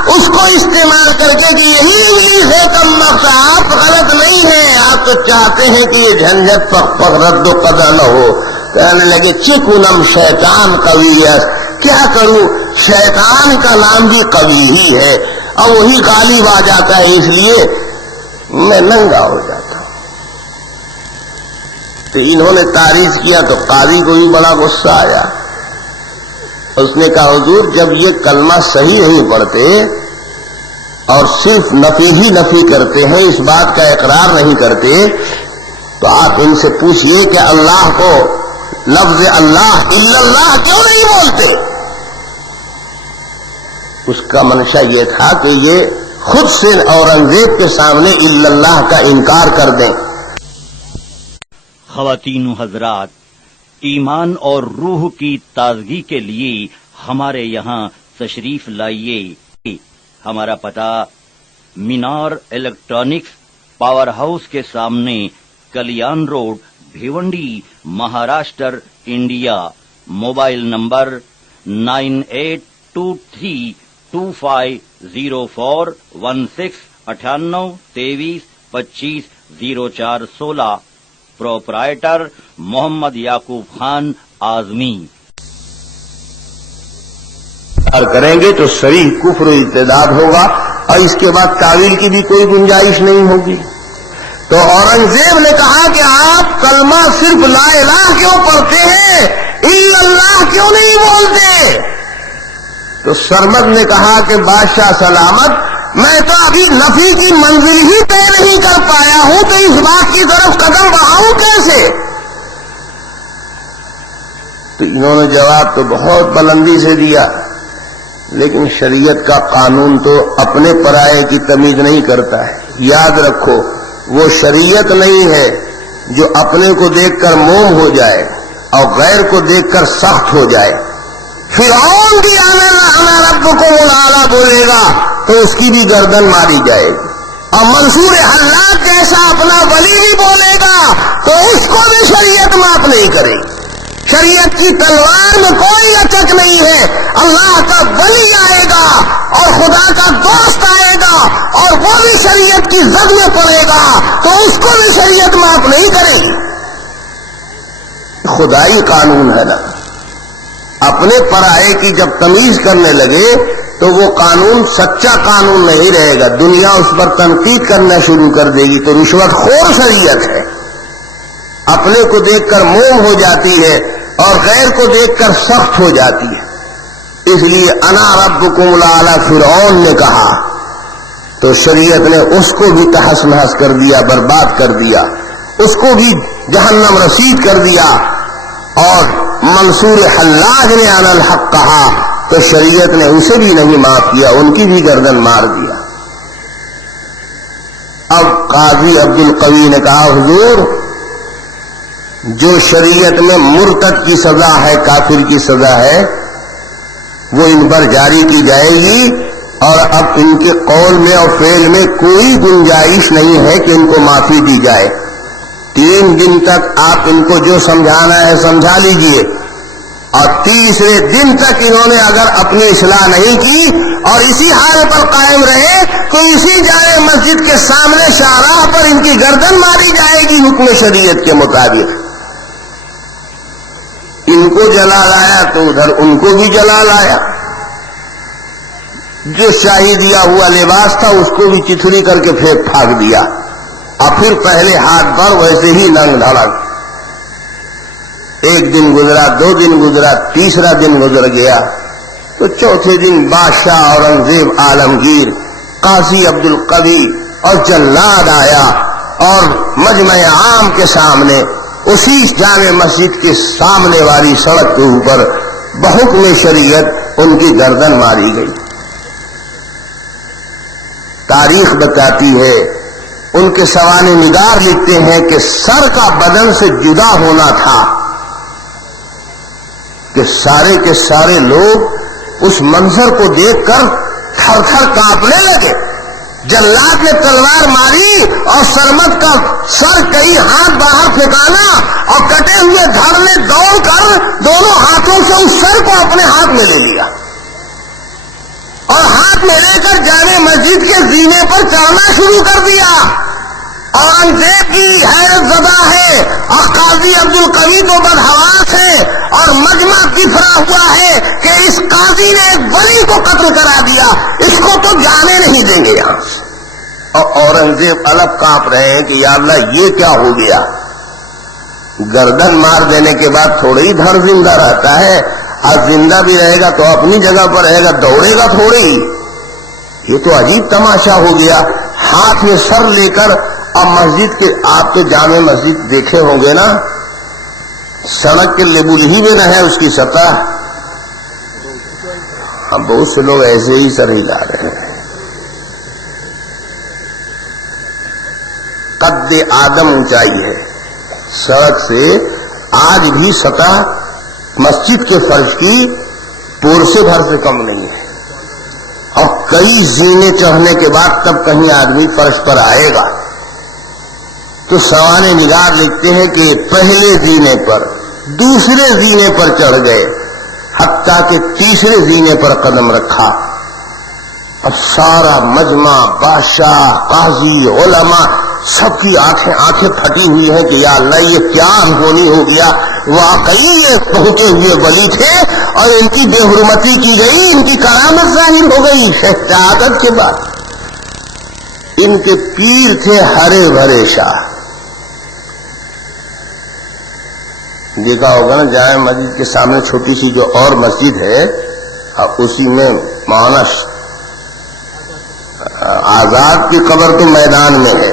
اس کو استعمال کر کے کہ یہی ابلیس ہے کم وقت. آپ غلط نہیں ہیں، آپ تو چاہتے ہیں کہ یہ جھنجھٹ پر رد و قدر نہ ہو. کہنے لگے چکنم شیطان قوی ہے، کیا کروں شیطان کا نام بھی قوی ہی ہے اور وہی غالب آ جاتا ہے، اس لیے میں ننگا ہو جاتا ہوں. تو انہوں نے تعریف کیا تو قاضی کو بھی بڑا غصہ آیا. اس نے کہا حضور جب یہ کلمہ صحیح نہیں پڑھتے اور صرف نفی ہی نفی کرتے ہیں، اس بات کا اقرار نہیں کرتے، تو آپ ان سے پوچھئے کہ اللہ کو لفظ اللہ الا اللہ کیوں نہیں بولتے. اس کا منشا یہ تھا کہ یہ خود سے اورنگزیب کے سامنے الا اللہ کا انکار کر دیں. خواتین و حضرات، ایمان اور روح کی تازگی کے لیے ہمارے یہاں تشریف لائیے. ہمارا پتہ مینار الیکٹرانکس پاور ہاؤس کے سامنے، Kalyan road, Bhiwandi, Maharashtra, India. Mobile number 9823250416 9823250416. Proprietor Mohammad Yaqub Khan Azmi. کریں گے تو صریح کفر و ارتداد ہوگا اور اس کے بعد تعویل کی بھی کوئی گنجائش نہیں ہوگی. تو اورنگزیب نے کہا کہ آپ کلمہ صرف لا الہ کیوں پڑھتے ہیں، الا اللہ کیوں نہیں بولتے. تو سرمد نے کہا کہ بادشاہ سلامت، میں تو ابھی نفی کی منزل ہی طے نہیں کر پایا ہوں، تو اس بات کی طرف قدم بڑھاؤں کیسے. تو انہوں نے جواب تو بہت بلندی سے دیا، لیکن شریعت کا قانون تو اپنے پرائے کی تمیز نہیں کرتا ہے. یاد رکھو وہ شریعت نہیں ہے جو اپنے کو دیکھ کر موم ہو جائے اور غیر کو دیکھ کر سخت ہو جائے. فرعون بھی انا ربکم الاعلی بولے گا تو اس کی بھی گردن ماری جائے گی، اور منصور حلاج جیسا اپنا ولی بھی بولے گا تو اس کو بھی شریعت معاف نہیں کرے گی. شریعت کی تلوار میں کوئی اچک نہیں ہے. اللہ کا ولی آئے گا اور خدا کا دوست آئے گا اور وہ بھی شریعت کی زد میں پڑے گا تو اس کو بھی شریعت معاف نہیں کرے گی. خدائی قانون ہے نا. اپنے پرائے کی جب تمیز کرنے لگے تو وہ قانون سچا قانون نہیں رہے گا. دنیا اس پر تنقید کرنا شروع کر دے گی. تو رشوت خور شریعت ہے، اپنے کو دیکھ کر موم ہو جاتی ہے اور غیر کو دیکھ کر سخت ہو جاتی ہے. اس لیے انا ربکم الاعلی فرعون نے کہا تو شریعت نے اس کو بھی تحس نحس کر دیا، برباد کر دیا، اس کو بھی جہنم رسید کر دیا. اور منصور حلاج نے عن الحق کہا تو شریعت نے اسے بھی نہیں معاف کیا، ان کی بھی گردن مار دیا. اب قاضی عبد القوی نے کہا حضور جو شریعت میں مرتد کی سزا ہے، کافر کی سزا ہے، وہ ان پر جاری کی جائے گی اور اب ان کے قول میں اور فعل میں کوئی گنجائش نہیں ہے کہ ان کو معافی دی جائے. 3 دن تک آپ ان کو جو سمجھانا ہے سمجھا لیجئے، اور تیسرے دن تک انہوں نے اگر اپنی اصلاح نہیں کی اور اسی حال پر قائم رہے تو اسی جامع مسجد کے سامنے شاہراہ پر ان کی گردن ماری جائے گی حکم شریعت کے مطابق. ان کو جلال آیا تو ادھر ان کو بھی جلال آیا. جو شاہی دیا ہوا لباس تھا اس کو بھی چتھڑی کر کے پھینک دیا، اور پھر پہلے ہاتھ پر ویسے ہی ننگ دھڑک. 1 دن گزرا، 2 دن گزرا، تیسرا دن گزر گیا تو چوتھے دن بادشاہ اورنگزیب عالمگیر، قاضی عبد القوی اور جلاد آیا اور مجمع عام کے سامنے اسی جامع مسجد کے سامنے والی سڑک کے اوپر بحکم شریعت ان کی گردن ماری گئی۔ تاریخ بتاتی ہے، ان کے سوانح نگار لکھتے ہیں کہ سر کا بدن سے جدا ہونا تھا کہ سارے کے سارے لوگ اس منظر کو دیکھ کر تھر تھر کانپنے لگے۔ جلاد نے تلوار ماری اور سرمد کا سر کئی ہاتھ باہر پھینکانا اور کٹے ہوئے دھڑ نے دوڑ کر دونوں ہاتھوں سے اس سر کو اپنے ہاتھ میں لے لیا اور ہاتھ میں لے کر جامع مسجد کے زینے پر چڑھنا شروع کر دیا۔ اورنگزیب کی حیرت زدہ ہے اور قاضی عبد القوی تو بدحواس ہے اور مجمع بفرا ہوا ہے کہ اس قاضی نے ایک ولی کو قتل کرا دیا، اس کو تو جانے نہیں دیں گے یہاں۔ اور اورنگزیب الگ کانپ رہے ہیں کہ یا اللہ یہ کیا ہو گیا۔ گردن مار دینے کے بعد تھوڑی ہی دھڑ زندہ رہتا ہے، آج زندہ بھی رہے گا تو اپنی جگہ پر رہے گا، دوڑے گا تھوڑی۔ یہ تو عجیب تماشا ہو گیا۔ ہاتھ میں سر لے کر اب مسجد کے، آپ تو جامع مسجد دیکھے ہوں گے نا، سڑک کے لیبل ہی میں نہ ہے اس کی سطح، ہم بہت سے لوگ ایسے ہی سر ہلا رہے ہیں۔ قد آدم اونچائی ہے سڑک سے، آج بھی سطح مسجد کے فرش کی پور سے بھر سے کم نہیں ہے، اور کئی زینے چڑھنے کے بعد تب کہیں آدمی فرش پر آئے گا۔ تو سوانح نگار لکھتے ہیں کہ پہلے زینے پر، دوسرے زینے پر چڑھ گئے، حتیٰ کہ تیسرے زینے پر قدم رکھا۔ اب سارا مجمع، بادشاہ، قاضی، علماء، سب کی آنکھیں پھٹی ہوئی ہیں کہ یا اللہ یہ کیا انہونی ہو گیا۔ واقعی یہ پہنچے ہوئے ولی تھے اور ان کی بے حرمتی کی گئی، ان کی کرامت ظاہر ہو گئی شہادت کے بعد۔ ان کے پیر تھے ہرے بھرے شاہ، دیکھا ہوگا نا جامع مسجد کے سامنے چھوٹی سی جو اور مسجد ہے، اب اسی میں مولانا آزاد کی قبر تو میدان میں ہے،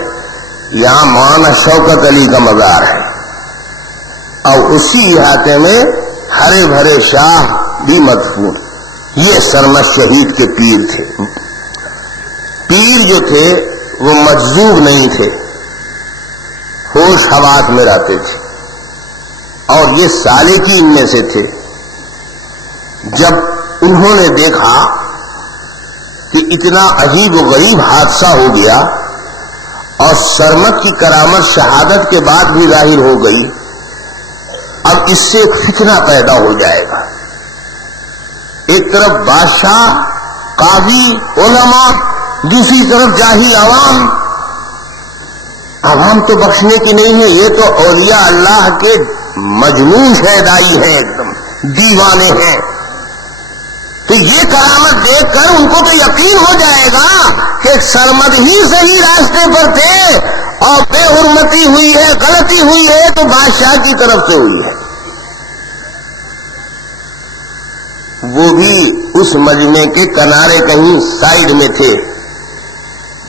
یہاں مولانا شوکت علی کا مزار ہے، اور اسی احاطے میں ہرے بھرے شاہ بھی مدفون۔ یہ سرمد شہید کے پیر تھے۔ پیر جو تھے وہ مجذوب نہیں تھے، ہوش حواس میں رہتے تھے، اور یہ سالکین میں سے تھے۔ جب انہوں نے دیکھا کہ اتنا عجیب و غریب حادثہ ہو گیا اور سرمد کی کرامت شہادت کے بعد بھی ظاہر ہو گئی، اب اس سے ایک فتنہ پیدا ہو جائے گا۔ ایک طرف بادشاہ، قاضی، علماء، دوسری طرف جاہل عوام۔ عوام تو بخشنے کی نہیں ہے، یہ تو اولیاء اللہ کے مجنون شہدائی ہیں، ایک دم دیوانے ہیں۔ تو یہ کرامت دیکھ کر ان کو تو یقین ہو جائے گا کہ سرمد ہی صحیح راستے پر تھے اور بے حرمتی ہوئی ہے، غلطی ہوئی ہے تو بادشاہ کی طرف سے ہوئی ہے۔ وہ بھی اس مجمع کے کنارے کہیں سائیڈ میں تھے۔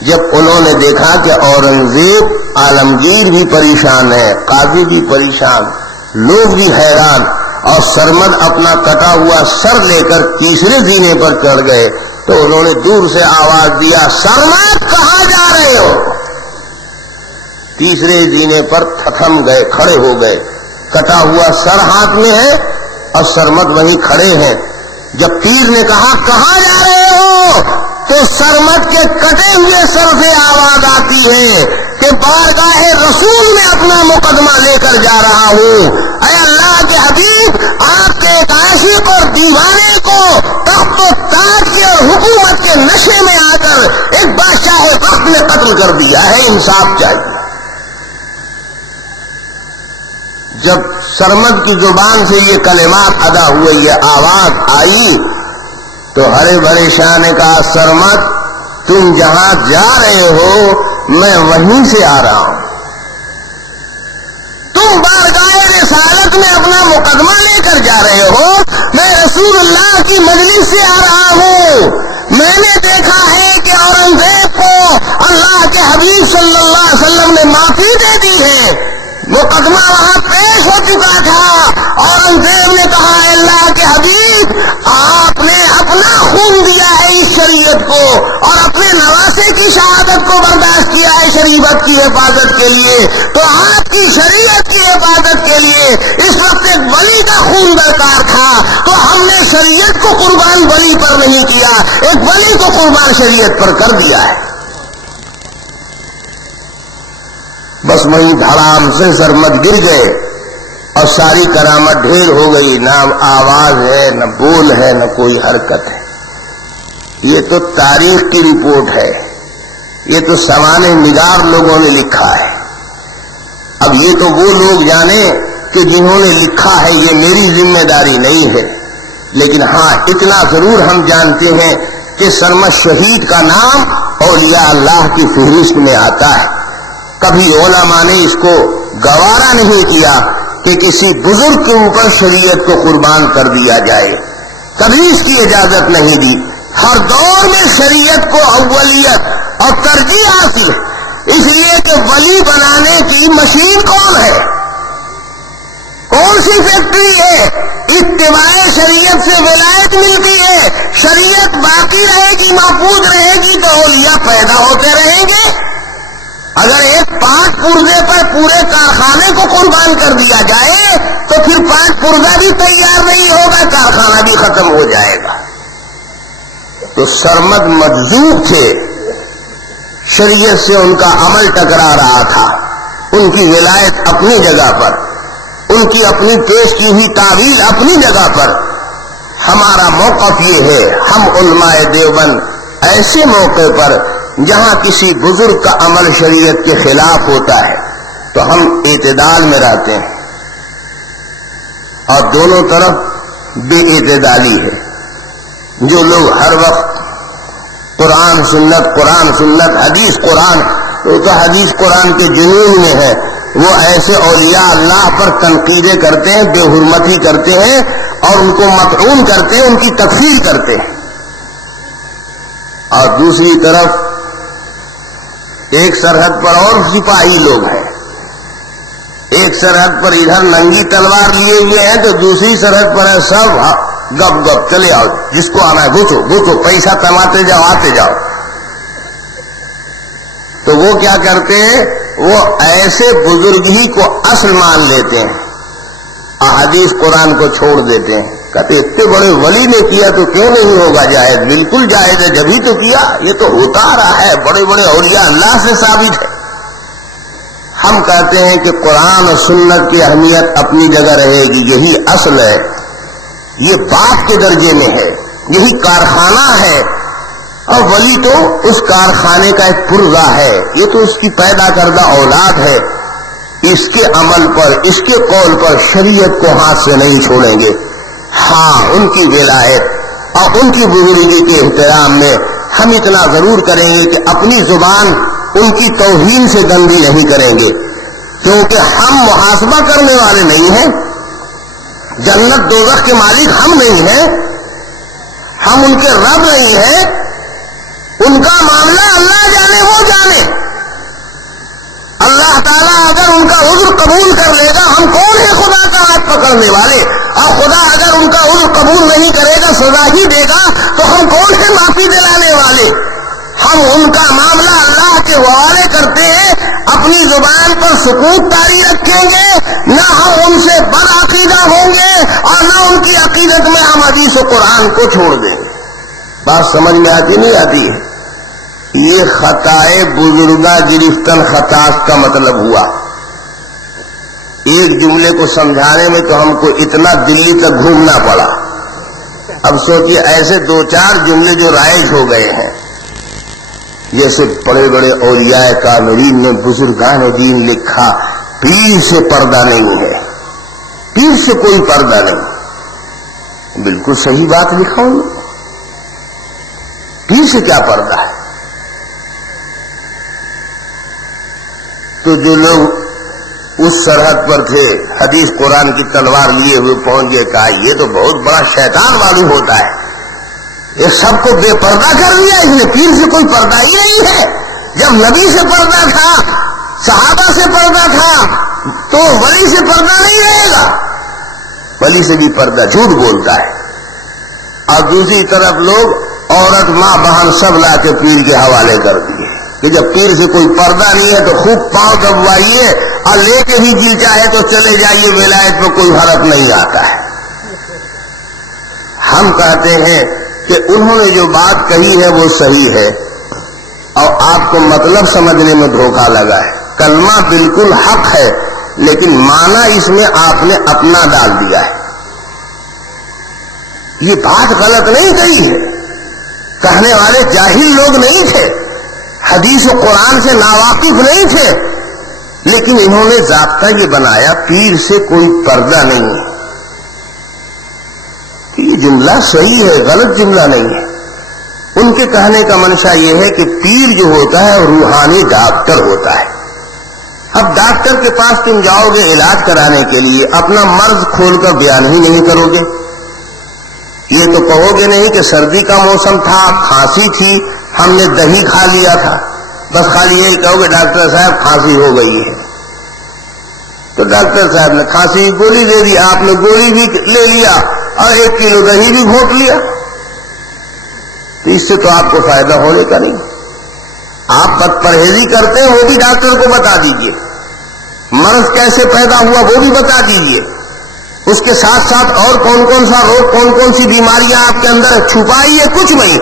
جب انہوں نے دیکھا کہ اورنگزیب عالمگیر بھی پریشان ہے، قاضی بھی پریشان، لوگ بھی حیران، اور سرمد اپنا کٹا ہوا سر لے کر تیسرے زینے پر چڑھ گئے، تو انہوں نے دور سے آواز دیا، سرمد کہاں جا رہے ہو؟ تیسرے زینے پر تھم گئے، کھڑے ہو گئے، کٹا ہوا سر ہاتھ میں ہے اور سرمد وہیں کھڑے ہیں۔ جب پیر نے کہا کہاں جا رہے ہو، تو سرمد کے کٹے ہوئے سر سے آواز آتی ہے کہ بارگاہ رسول میں اپنا مقدمہ لے کر جا رہا ہوں۔ اے اللہ کے حبیب، آپ کے ایک عاشق اور دیوانے کو تخت و تاج کے اور حکومت کے نشے میں آ کر ایک بادشاہ وقت نے قتل کر دیا ہے، انصاف چاہیے۔ جب سرمد کی زبان سے یہ کلمات ادا ہوئے، یہ آواز آئی، تو ہرے بھرے شاہ نے کہا، سرمد تم جہاں جا رہے ہو میں وہیں سے آ رہا ہوں۔ تم بارگاہ رسالت میں اپنا مقدمہ لے کر جا رہے ہو، میں رسول اللہ کی مجلس سے آ رہا ہوں۔ میں نے دیکھا ہے کہ اورنگزیب کو اللہ کے حبیب صلی اللہ علیہ وسلم نے معافی دے دی ہے، مقدمہ وہاں چکا تھا، اورنگزیب نے کہا اے اللہ کے حبیب آپ نے اپنا خون دیا ہے اس شریعت کو اور اپنے نواسے کی شہادت کو برداشت کیا ہے شریعت کی حفاظت کے لیے، تو آپ کی شریعت کی حفاظت کے لیے اس وقت ایک ولی کا خون درکار تھا، تو ہم نے شریعت کو قربان ولی پر نہیں کیا، ایک ولی کو قربان شریعت پر کر دیا ہے۔ بس وہیں دھڑام سے سرمد گر گئے اور ساری کرامت ڈھیر ہو گئی، نہ آواز ہے نہ بول ہے نہ کوئی حرکت ہے۔ یہ تو تاریخ کی رپورٹ ہے، یہ تو سوانح نگار لوگوں نے لکھا ہے۔ اب یہ تو وہ لوگ جانے کہ جنہوں نے لکھا ہے، یہ میری ذمہ داری نہیں ہے، لیکن ہاں اتنا ضرور ہم جانتے ہیں کہ سرمد شہید کا نام اولیاء اللہ کی فہرست میں آتا ہے۔ کبھی علماء نے اس کو گوارا نہیں کیا کہ کسی بزرگ کے اوپر شریعت کو قربان کر دیا جائے، کبھی اس کی اجازت نہیں دی۔ ہر دور میں شریعت کو اولیت اور ترجیح حاصل ہے، اس لیے کہ ولی بنانے کی مشین کون ہے، کون سی فیکٹری ہے؟ اتباع شریعت سے ولایت ملتی ہے، شریعت باقی رہے گی، محفوظ رہے گی تو اولیاء پیدا ہوتے رہیں گے۔ اگر ایک پانچ پرزے پر پورے کارخانے کو قربان کر دیا جائے تو پھر پانچ پرزہ بھی تیار نہیں ہوگا، کارخانہ بھی ختم ہو جائے گا۔ تو سرمد مجذوب تھے، شریعت سے ان کا عمل ٹکرا رہا تھا، ان کی ولایت اپنی جگہ پر، ان کی اپنی پیش کی ہوئی تعویل اپنی جگہ پر۔ ہمارا موقف یہ ہے، ہم علماء دیوبند ایسے موقع پر جہاں کسی بزرگ کا عمل شریعت کے خلاف ہوتا ہے تو ہم اعتدال میں رہتے ہیں، اور دونوں طرف بے اعتدالی ہے۔ جو لوگ ہر وقت قرآن سنت حدیث قرآن، وہ تو حدیث قرآن کے جنون میں ہے، وہ ایسے اولیاء اللہ پر تنقیدیں کرتے ہیں، بے حرمتی کرتے ہیں اور ان کو مطعون کرتے ہیں، ان کی تکفیر کرتے ہیں۔ اور دوسری طرف ایک سرحد پر اور سپاہی لوگ ہیں، ایک سرحد پر ادھر ننگی تلوار لیے ہوئے ہیں تو دوسری سرحد پر ہے سب گپ گپ چلے آؤ، جس کو آنا ہے گھسو، پیسہ کماتے جاؤ، آتے جاؤ۔ تو وہ کیا کرتے ہیں، وہ ایسے بزرگ ہی کو اصل مان لیتے ہیں، احادیث قرآن کو چھوڑ دیتے ہیں، کہتے اتنے بڑے ولی نے کیا تو کیوں نہیں ہوگا جائز؟ بالکل جائز ہے، جبھی تو کیا، یہ تو ہوتا آ رہا ہے، بڑے بڑے اولیاء اللہ سے ثابت ہے۔ ہم کہتے ہیں کہ قرآن اور سنت کی اہمیت اپنی جگہ رہے گی، یہی اصل ہے، یہ باپ کے درجے میں ہے، یہی کارخانہ ہے، اور ولی تو اس کارخانے کا ایک پرزہ ہے، یہ تو اس کی پیدا کردہ اولاد ہے۔ اس کے عمل پر، اس کے قول پر شریعت کو ہاتھ سے نہیں چھوڑیں گے۔ ہاں ان کی ولایت اور ان کی بزرگی کے احترام میں ہم اتنا ضرور کریں گے کہ اپنی زبان ان کی توہین سے گندی نہیں کریں گے، کیونکہ ہم محاسبہ کرنے والے نہیں ہیں، جنت دوزخ کے مالک ہم نہیں ہیں، ہم ان کے رب نہیں ہیں، ان کا معاملہ اللہ جانے وہ جانے۔ اللہ تعالیٰ اگر ان کا عذر قبول کر لے گا، ہم کون ہیں خدا کا ہاتھ پکڑنے والے؟ اور خدا اگر ان کا عذر قبول نہیں کرے گا، سزا ہی دے گا، تو ہم کون ہیں معافی دلانے والے؟ ہم ان کا معاملہ اللہ کے حوالے کرتے ہیں، اپنی زبان پر سکوت طاری رکھیں گے، نہ ہم ان سے بدعقیدہ ہوں گے اور نہ ان کی عقیدت میں ہم حدیث و قرآن کو چھوڑ دیں گے۔ بات سمجھ میں آتی نہیں آتی ہے؟ یہ خطائے بزرگا گرفتن خطاس کا مطلب ہوا۔ ایک جملے کو سمجھانے میں تو ہم کو اتنا دلی تک گھومنا پڑا، اب سوچئے ایسے دو چار جملے جو رائج ہو گئے ہیں، جیسے بڑے بڑے اولیاء کاملین نے بزرگان دین لکھا، پیر سے پردہ نہیں ہے، پیر سے کوئی پردہ نہیں۔ بالکل صحیح بات لکھا ہوں، پیر سے کیا پردہ ہے؟ تو جو لوگ اس سرحد پر تھے، حدیث قرآن کی تلوار لیے ہوئے پہنچ گئے، کہا یہ تو بہت بڑا شیطان معلوم ہوتا ہے، یہ سب کو بے پردہ کر دیا اس نے، پیر سے کوئی پردہ ہی نہیں ہے۔ جب نبی سے پردہ تھا، صحابہ سے پردہ تھا، تو ولی سے پردہ نہیں رہے گا، ولی سے بھی پردہ، جھوٹ بولتا ہے۔ اور دوسری طرف لوگ عورت ماں بہن سب لا کے پیر کے حوالے کر دیے کہ جب پیر سے کوئی پردہ نہیں ہے تو خوب پاؤں دبوائیے اور لے کے بھی دل چاہے تو چلے جائیے، ولایت پہ کوئی فرق نہیں آتا ہے۔ ہم کہتے ہیں کہ انہوں نے جو بات کہی ہے وہ صحیح ہے اور آپ کو مطلب سمجھنے میں دھوکہ لگا ہے۔ کلمہ بالکل حق ہے لیکن معنی اس میں آپ نے اپنا ڈال دیا ہے۔ یہ بات غلط نہیں کہی ہے، کہنے والے جاہل لوگ نہیں تھے، حدیث و قرآن سے ناواقف نہیں تھے، لیکن انہوں نے ضابطہ یہ بنایا پیر سے کوئی پردہ نہیں ہے۔ یہ جملہ صحیح ہے، غلط جملہ نہیں ہے۔ ان کے کہنے کا منشا یہ ہے کہ پیر جو ہوتا ہے روحانی ڈاکٹر ہوتا ہے۔ اب ڈاکٹر کے پاس تم جاؤ گے علاج کرانے کے لیے، اپنا مرض کھول کر بیان ہی نہیں کرو گے، یہ تو کہو گے نہیں کہ سردی کا موسم تھا، کھانسی تھی، ہم نے دہی کھا لیا تھا، بس خالی یہی کہو گے ڈاکٹر صاحب کھانسی ہو گئی ہے، تو ڈاکٹر صاحب نے کھانسی کی گولی دے دی، آپ نے گولی بھی لے لیا اور 1 کلو دہی بھی گھونٹ لیا، تو اس سے تو آپ کو فائدہ ہونے کا نہیں۔ آپ بد پرہیزی کرتے ہیں وہ بھی ڈاکٹر کو بتا دیجئے، مرض کیسے پیدا ہوا وہ بھی بتا دیجئے، اس کے ساتھ ساتھ اور کون کون سا روگ، کون کون سی بیماریاں آپ کے اندر چھپائیے، کچھ نہیں،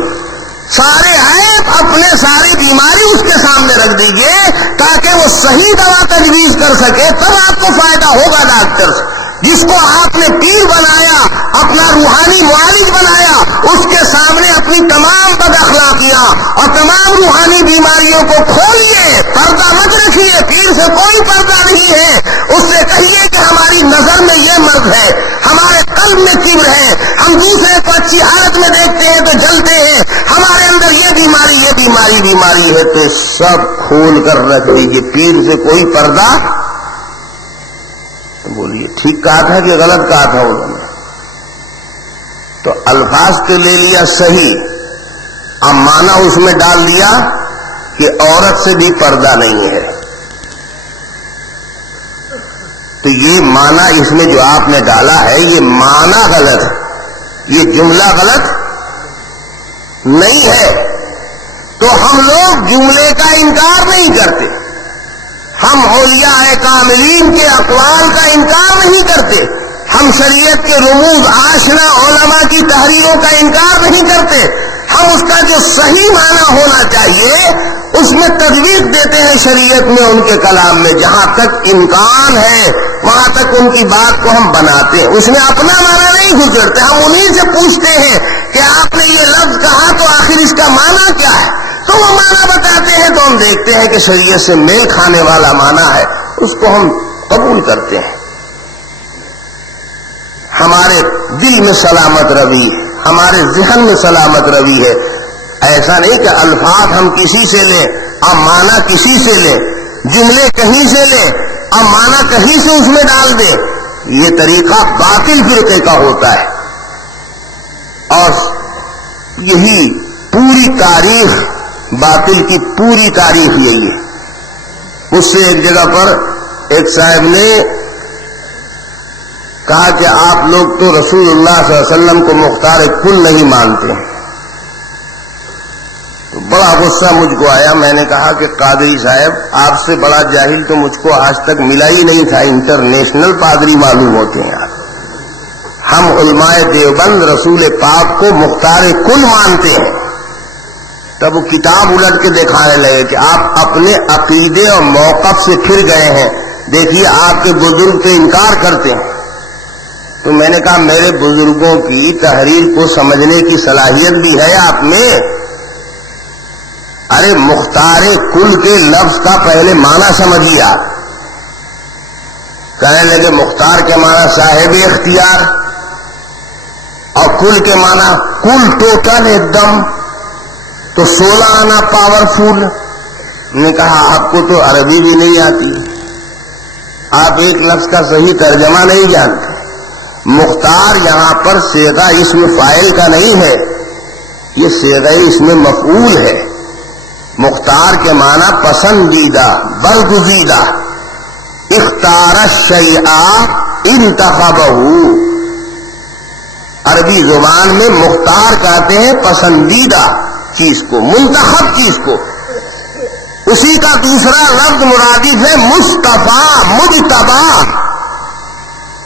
سارے عیب اپنے ساری بیماری اس کے سامنے رکھ دیجئے تاکہ وہ صحیح دوا تجویز کر سکے، تب آپ کو فائدہ ہوگا ڈاکٹر سے۔ جس کو آپ نے پیر بنایا، اپنا روحانی معالج بنایا، اس کے سامنے اپنی تمام بد اخلاقیاں اور تمام روحانی بیماریوں کو کھولئے، پردہ مت رکھیے، پیر سے کوئی پردہ نہیں ہے، اس سے کہیے کہ ہماری نظر میں یہ مرض ہے، ہمارے قلب میں کبر ہے، ہم دوسرے کو اچھی حالت میں دیکھتے ہیں تو جلتے ہیں، ہمارے اندر یہ بیماری ہے، تو سب کھول کر رکھ دیجیے، پیر سے کوئی پردہ۔ تو بولیے ٹھیک کہا تھا کہ غلط کہا تھا انہوں نے؟ تو الفاظ تو لے لیا صحیح، اب معنی اس میں ڈال دیا کہ عورت سے بھی پردہ نہیں ہے، تو یہ معنی اس میں جو آپ نے ڈالا ہے یہ معنی غلط ہے، یہ جملہ غلط نہیں ہے۔ تو ہم لوگ جملے کا انکار نہیں کرتے، ہم اولیاء کاملین کے اقوال کا انکار نہیں کرتے، ہم شریعت کے رموز آشنا علماء کی تحریروں کا انکار نہیں کرتے، ہم اس کا جو صحیح معنی ہونا چاہیے اس میں تجویز دیتے ہیں شریعت میں، ان کے کلام میں جہاں تک امکان ہے وہاں تک ان کی بات کو ہم بناتے ہیں، اس میں اپنا معنی نہیں گزرتے، ہم انہیں سے پوچھتے ہیں کہ آپ نے یہ لفظ کہا تو آخر اس کا معنی کیا ہے، تو وہ معنی بتاتے ہیں، تو ہم دیکھتے ہیں کہ شریعت سے میل کھانے والا معنی ہے، اس کو ہم قبول کرتے ہیں۔ ہمارے دل میں سلامت روی ہے، ہمارے ذہن میں سلامت روی ہے، ایسا نہیں کہ الفاظ ہم کسی سے لیں اور معنی کسی سے لیں، جملے کہیں سے لیں اور معنی کہیں سے اس میں ڈال دیں، یہ طریقہ باطل فرقے کا ہوتا ہے، اور یہی پوری تاریخ باطل کی پوری تاریخ یہی ہے۔ اس سے ایک جگہ پر ایک صاحب نے کہا کہ آپ لوگ تو رسول اللہ صلی اللہ علیہ وسلم کو مختار کل نہیں مانتے، تو بڑا غصہ مجھ کو آیا، میں نے کہا کہ قادری صاحب آپ سے بڑا جاہل تو مجھ کو آج تک ملا ہی نہیں تھا، انٹرنیشنل پادری معلوم ہوتے ہیں آپ، ہم علماء دیوبند رسول پاک کو مختار کل مانتے ہیں۔ تب وہ کتاب الٹ کے دکھانے لگے کہ آپ اپنے عقیدے اور موقف سے پھر گئے ہیں، دیکھیے آپ کے بزرگ سے انکار کرتے ہیں۔ تو میں نے کہا میرے بزرگوں کی تحریر کو سمجھنے کی صلاحیت بھی ہے آپ میں؟ ارے مختار کل کے لفظ کا پہلے معنی سمجھیے آپ۔ کہنے لگے مختار کے معنی صاحب اختیار، اور کل کے معنی کل ٹوٹل ایک دم، تو 16 آنا پاورفل۔ نے کہا آپ کو تو عربی بھی نہیں آتی، آپ ایک لفظ کا صحیح ترجمہ نہیں جانتے۔ مختار یہاں پر صیغہ اسم فاعل کا نہیں ہے، یہ صیغہ اسم مفعول ہے۔ مختار کے معنی پسندیدہ، برگزیدہ، اختار الشیء انتخبہ، عربی زبان میں مختار کہتے ہیں پسندیدہ چیز کو، منتخب چیز کو. اسی کا دوسرا لفظ مرادف ہے مصطفیٰ، مجتبی.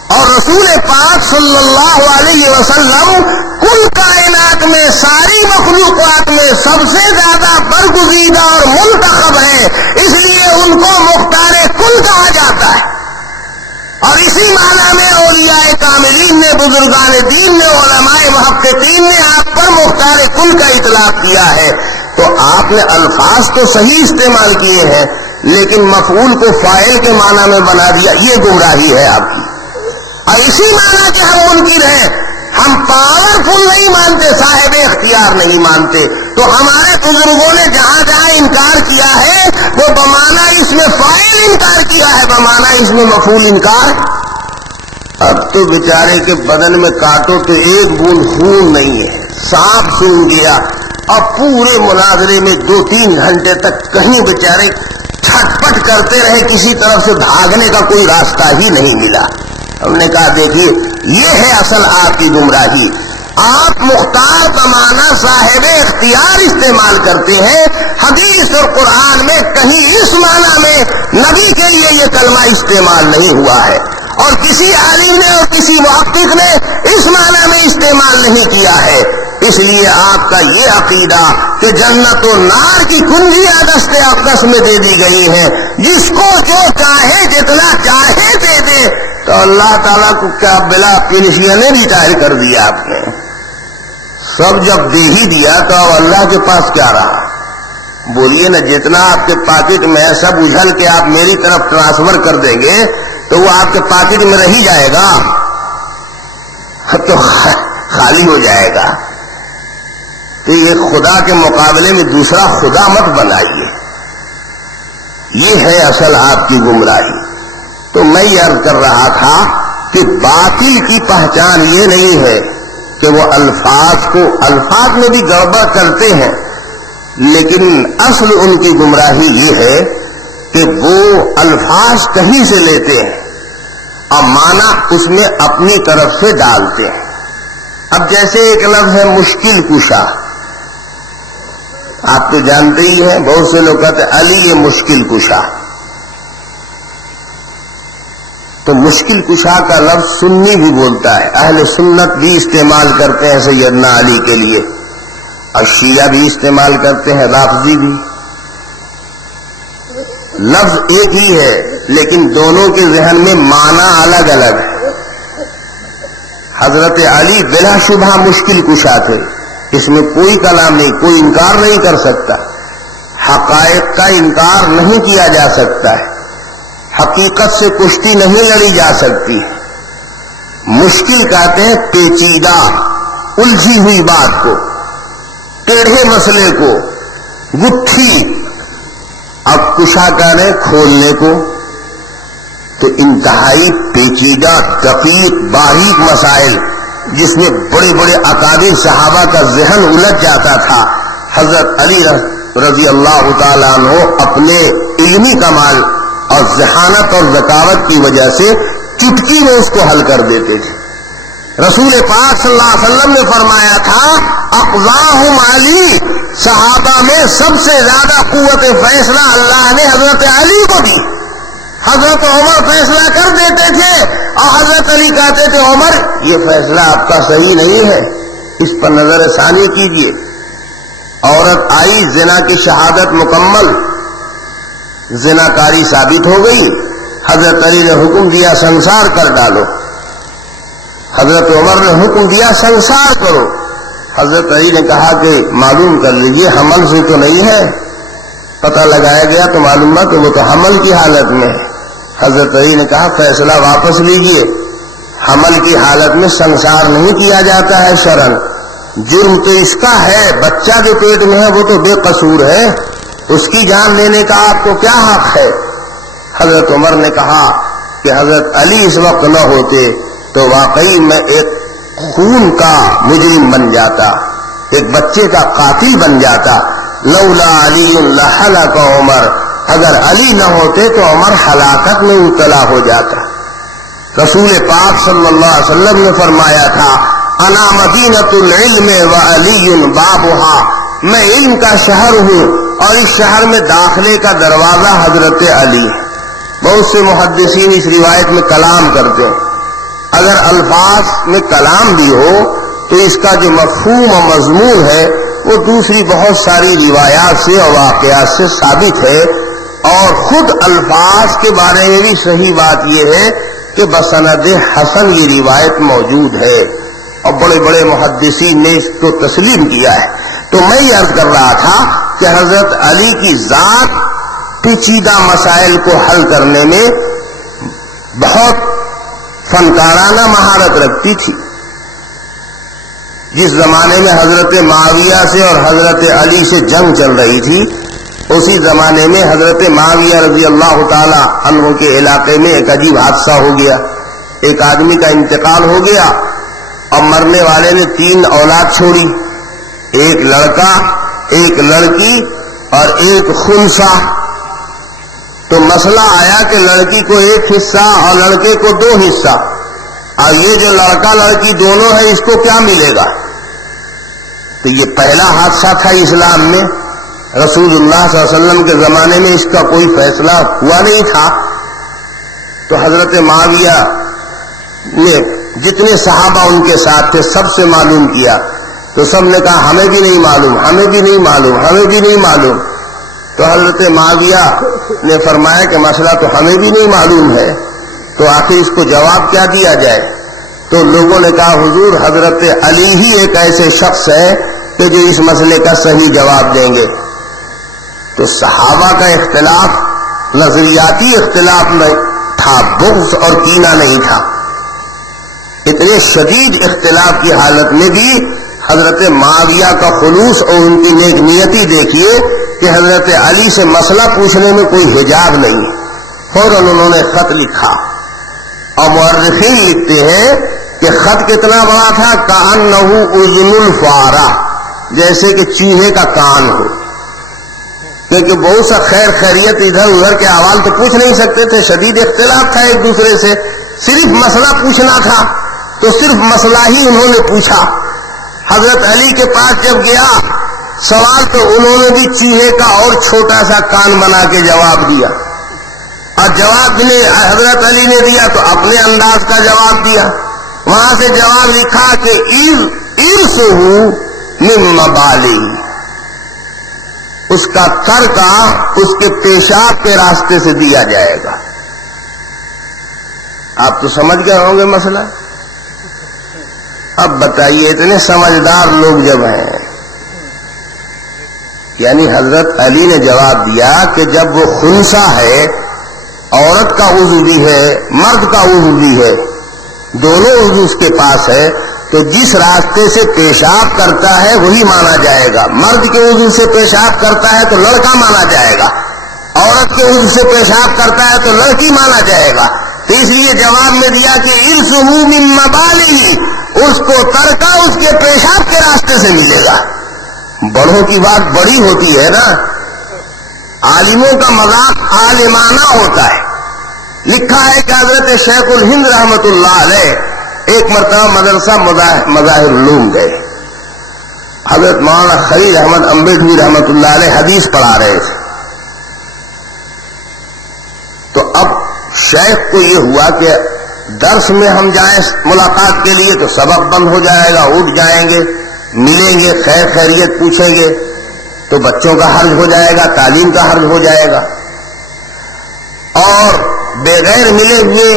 اور رسول پاک صلی اللہ علیہ وسلم کل کائنات میں، ساری مخلوقات میں سب سے زیادہ برگزیدہ اور منتخب ہیں، اس لیے ان کو مختار کل کہا جاتا ہے. اور اسی معنی میں اولیاء کاملین نے، بزرگان دین نے، علماء محققین نے آپ پر مختار کل کا اطلاق کیا ہے. تو آپ نے الفاظ تو صحیح استعمال کیے ہیں لیکن مفعول کو فاعل کے معنی میں بنا دیا، یہ گمراہی ہے آپ کی. اور اسی معنی کے ہم منکر ہیں، ہم پاورفل نہیں مانتے، صاحب اختیار نہیں مانتے. تو ہمارے بزرگوں نے جہاں جہاں انکار کیا ہے وہ بمعنی اس میں فاعل انکار کیا ہے، بمعنی اس میں مفعول انکار. اب تو بیچارے کے بدن میں کاٹو تو ایک بوند خون نہیں ہے، سانپ سونگ گیا. اب پورے مناظرے میں 2-3 گھنٹے تک کہیں بیچارے چھٹ پٹ کرتے رہے، کسی طرف سے بھاگنے کا کوئی راستہ ہی نہیں ملا. ہم نے کہا دیکھیے یہ ہے اصل آپ کی گمراہی. آپ مختار بمعنی صاحب اختیار استعمال کرتے ہیں، حدیث اور قرآن میں کہیں اس معنی میں نبی کے لیے یہ کلمہ استعمال نہیں ہوا ہے، اور کسی عالم نے اور کسی محقق نے اس معنی میں استعمال نہیں کیا ہے. اس لیے آپ کا یہ عقیدہ کہ جنت و نار کی کنجیاں دست اقدس میں دے دی گئی ہیں، جس کو جو چاہے جتنا چاہے دے دے، تو اللہ تعالیٰ کو کیا بلا پنشیا نے ریٹائر کر دیا آپ نے. سب جب دے ہی دیا تو اب اللہ کے پاس کیا رہا؟ بولیے نا، جتنا آپ کے پاکٹ میں ہے سب اجھل کے آپ میری طرف ٹرانسفر کر دیں گے تو وہ آپ کے پاکٹ میں رہ ہی جائے گا، تو خالی ہو جائے گا. تو یہ خدا کے مقابلے میں دوسرا خدا مت بنائیے، یہ ہے اصل آپ کی گمراہی. تو میں یہ عرض کر رہا تھا کہ باطل کی پہچان یہ نہیں ہے کہ وہ الفاظ میں بھی گڑبڑ کرتے ہیں، لیکن اصل ان کی گمراہی یہ ہے کہ وہ الفاظ کہیں سے لیتے ہیں اور معنی اس میں اپنی طرف سے ڈالتے ہیں. اب جیسے ایک لفظ ہے مشکل کشا، آپ تو جانتے ہی ہیں، بہت سے لوگ کہتے ہیں علی یہ مشکل کشا. تو مشکل کشا کا لفظ سنی بھی بولتا ہے، اہل سنت بھی استعمال کرتے ہیں سیدنا علی کے لیے، اور شیعہ بھی استعمال کرتے ہیں، رافضی بھی. لفظ ایک ہی ہے لیکن دونوں کے ذہن میں معنی الگ الگ ہے. حضرت علی بلا شبہ مشکل کشا تھے، اس میں کوئی کلام نہیں، کوئی انکار نہیں کر سکتا. حقائق کا انکار نہیں کیا جا سکتا ہے، حقیقت سے کشتی نہیں لڑی جا سکتی. مشکل کہتے ہیں پیچیدہ، الجھی ہوئی بات کو، ٹیڑھے مسئلے کو، گتھی. اب کشا کہہ رہے کھولنے کو، تو انتہائی پیچیدہ دقیق باریک مسائل جس میں بڑے بڑے اکابر صحابہ کا ذہن الجھ جاتا تھا. حضرت علی رضی اللہ تعالیٰ عنہ اپنے علمی کمال اور ذہانت اور ذکاوت کی وجہ سے چٹکی میں اس کو حل کر دیتے تھے. رسول پاک صلی اللہ علیہ وسلم نے فرمایا تھا اقضاہم علی، صحابہ میں سب سے زیادہ قوت فیصلہ اللہ نے حضرت علی کو دی. حضرت عمر فیصلہ کر دیتے تھے اور حضرت علی کہتے تھے عمر یہ فیصلہ آپ کا صحیح نہیں ہے، اس پر نظر ثانی کیجیے. عورت آئی، زنا کی شہادت مکمل، زناکاری ثابت ہو گئی، حضرت علی نے حکم دیا سنسار کر ڈالو، حضرت عمر نے حکم دیا سنسار کرو. حضرت علی نے کہا کہ معلوم کر لیجئے حمل سے تو نہیں ہے. پتہ لگایا گیا تو معلوم نہ کہ وہ تو حمل کی حالت میں ہے. حضرت علی نے کہا فیصلہ واپس لیجئے، حمل کی حالت میں سنسار نہیں کیا جاتا ہے شرعاً، جرم تو اس کا ہے، بچہ جو پیٹ میں ہے وہ تو بے قصور ہے، اس کی جان لینے کا آپ کو کیا حق ہے. حضرت عمر نے کہا کہ حضرت علی اس وقت نہ ہوتے تو واقعی میں ایک خون کا مجرم بن جاتا، ایک بچے کا قاتل بن جاتا. لولا علی لحلق عمر اگر علی نہ ہوتے تو عمر ہلاکت میں مبتلا ہو جاتا. رسول پاک صلی اللہ علیہ وسلم نے فرمایا تھا انا مدینۃ العلم وعلی بابها، میں علم کا شہر ہوں اور اس شہر میں داخلے کا دروازہ حضرت علی ہے. بہت سے محدثین اس روایت میں کلام کرتے ہیں. اگر الفاظ میں کلام بھی ہو تو اس کا جو مفہوم و مضمون ہے وہ دوسری بہت ساری روایات سے اور واقعات سے ثابت ہے. اور خود الفاظ کے بارے میں بھی صحیح بات یہ ہے کہ بسند حسن یہ روایت موجود ہے اور بڑے بڑے محدثین نے اس کو تسلیم کیا ہے. تو میں یہ عرض کر رہا تھا کہ حضرت علی کی ذات پیچیدہ مسائل کو حل کرنے میں بہت فنکارانہ مہارت رکھتی تھی. جس زمانے میں حضرت معاویہ سے اور حضرت علی سے جنگ چل رہی تھی اسی زمانے میں حضرت معاویہ رضی اللہ تعالی عنہ کے علاقے میں ایک عجیب حادثہ ہو گیا. ایک آدمی کا انتقال ہو گیا اور مرنے والے نے 3 اولاد چھوڑی، ایک لڑکا، ایک لڑکی اور ایک خنثی. تو مسئلہ آیا کہ لڑکی کو 1 حصہ اور لڑکے کو 2 حصہ. اور یہ جو لڑکا لڑکی دونوں ہے اس کو کیا ملے گا؟ تو یہ پہلا حادثہ تھا اسلام میں. رسول اللہ صلی اللہ علیہ وسلم کے زمانے میں اس کا کوئی فیصلہ ہوا نہیں تھا. تو حضرت معاویہ نے جتنے صحابہ ان کے ساتھ تھے سب سے معلوم کیا تو سب نے کہا ہمیں بھی نہیں معلوم، ہمیں بھی نہیں معلوم، ہمیں بھی نہیں معلوم. تو حضرت معاویہ نے فرمایا کہ مسئلہ تو ہمیں بھی نہیں معلوم ہے، تو آخر اس کو جواب کیا دیا جائے؟ تو لوگوں نے کہا حضور حضرت علی ہی ایک ایسے شخص ہے کہ جو اس مسئلے کا صحیح جواب دیں گے. تو صحابہ کا اختلاف نظریاتی اختلاف میں تھا، بغض اور کینہ نہیں تھا. اتنے شدید اختلاف کی حالت میں بھی حضرت معاویہ کا خلوص اور ان کی نیک نیتی دیکھیے کہ حضرت علی سے مسئلہ پوچھنے میں کوئی حجاب نہیں. فوراً انہوں نے خط لکھا اور مورخین لکھتے ہیں کہ خط کتنا بڑا تھا، کأنہ اذن الفارہ، جیسے کہ چوہے کا کان ہو. کیونکہ بہت سا خیر خیریت ادھر ادھر کے احوال تو پوچھ نہیں سکتے تھے، شدید اختلاف تھا ایک دوسرے سے، صرف مسئلہ پوچھنا تھا تو صرف مسئلہ ہی انہوں نے پوچھا. حضرت علی کے پاس جب گیا سوال تو انہوں نے بھی چوہے کا اور چھوٹا سا کان بنا کے جواب دیا، اور جواب نے حضرت علی نے دیا تو اپنے انداز کا جواب دیا. وہاں سے جواب لکھا کہ ارثہ من مبالی، اس کا ترکہ اس کے پیشاب کے راستے سے دیا جائے گا. آپ تو سمجھ گئے ہوں گے مسئلہ. اب بتائیے اتنے سمجھدار لوگ جب ہیں، یعنی حضرت علی نے جواب دیا کہ جب وہ خنثی ہے، عورت کا عضو بھی ہے مرد کا عضو بھی ہے، دونوں عضو اس کے پاس ہے، تو جس راستے سے پیشاب کرتا ہے وہی مانا جائے گا. مرد کے عضو سے پیشاب کرتا ہے تو لڑکا مانا جائے گا، عورت کے عضو سے پیشاب کرتا ہے تو لڑکی مانا جائے گا. تو اس لیے جواب میں دیا کہ ارثہ من مبالی، اس کو ترکہ اس کے پیشاب کے راستے سے ملے گا. بڑوں کی بات بڑی ہوتی ہے نا، عالموں کا مذاق عالمانہ ہوتا ہے. لکھا ہے کہ حضرت شیخ الہند رحمت اللہ علیہ ایک مرتبہ مدرسہ مظاہر العلوم گئے. حضرت مولانا خلیل احمد امبیڈوی رحمت اللہ علیہ حدیث پڑھا رہے تھے. تو اب شیخ کو یہ ہوا کہ درس میں ہم جائیں ملاقات کے لیے تو سبق بند ہو جائے گا، اٹھ جائیں گے، ملیں گے، خیر خیریت پوچھیں گے تو بچوں کا حرج ہو جائے گا، تعلیم کا حرج ہو جائے گا. اور بغیر ملے ہوئے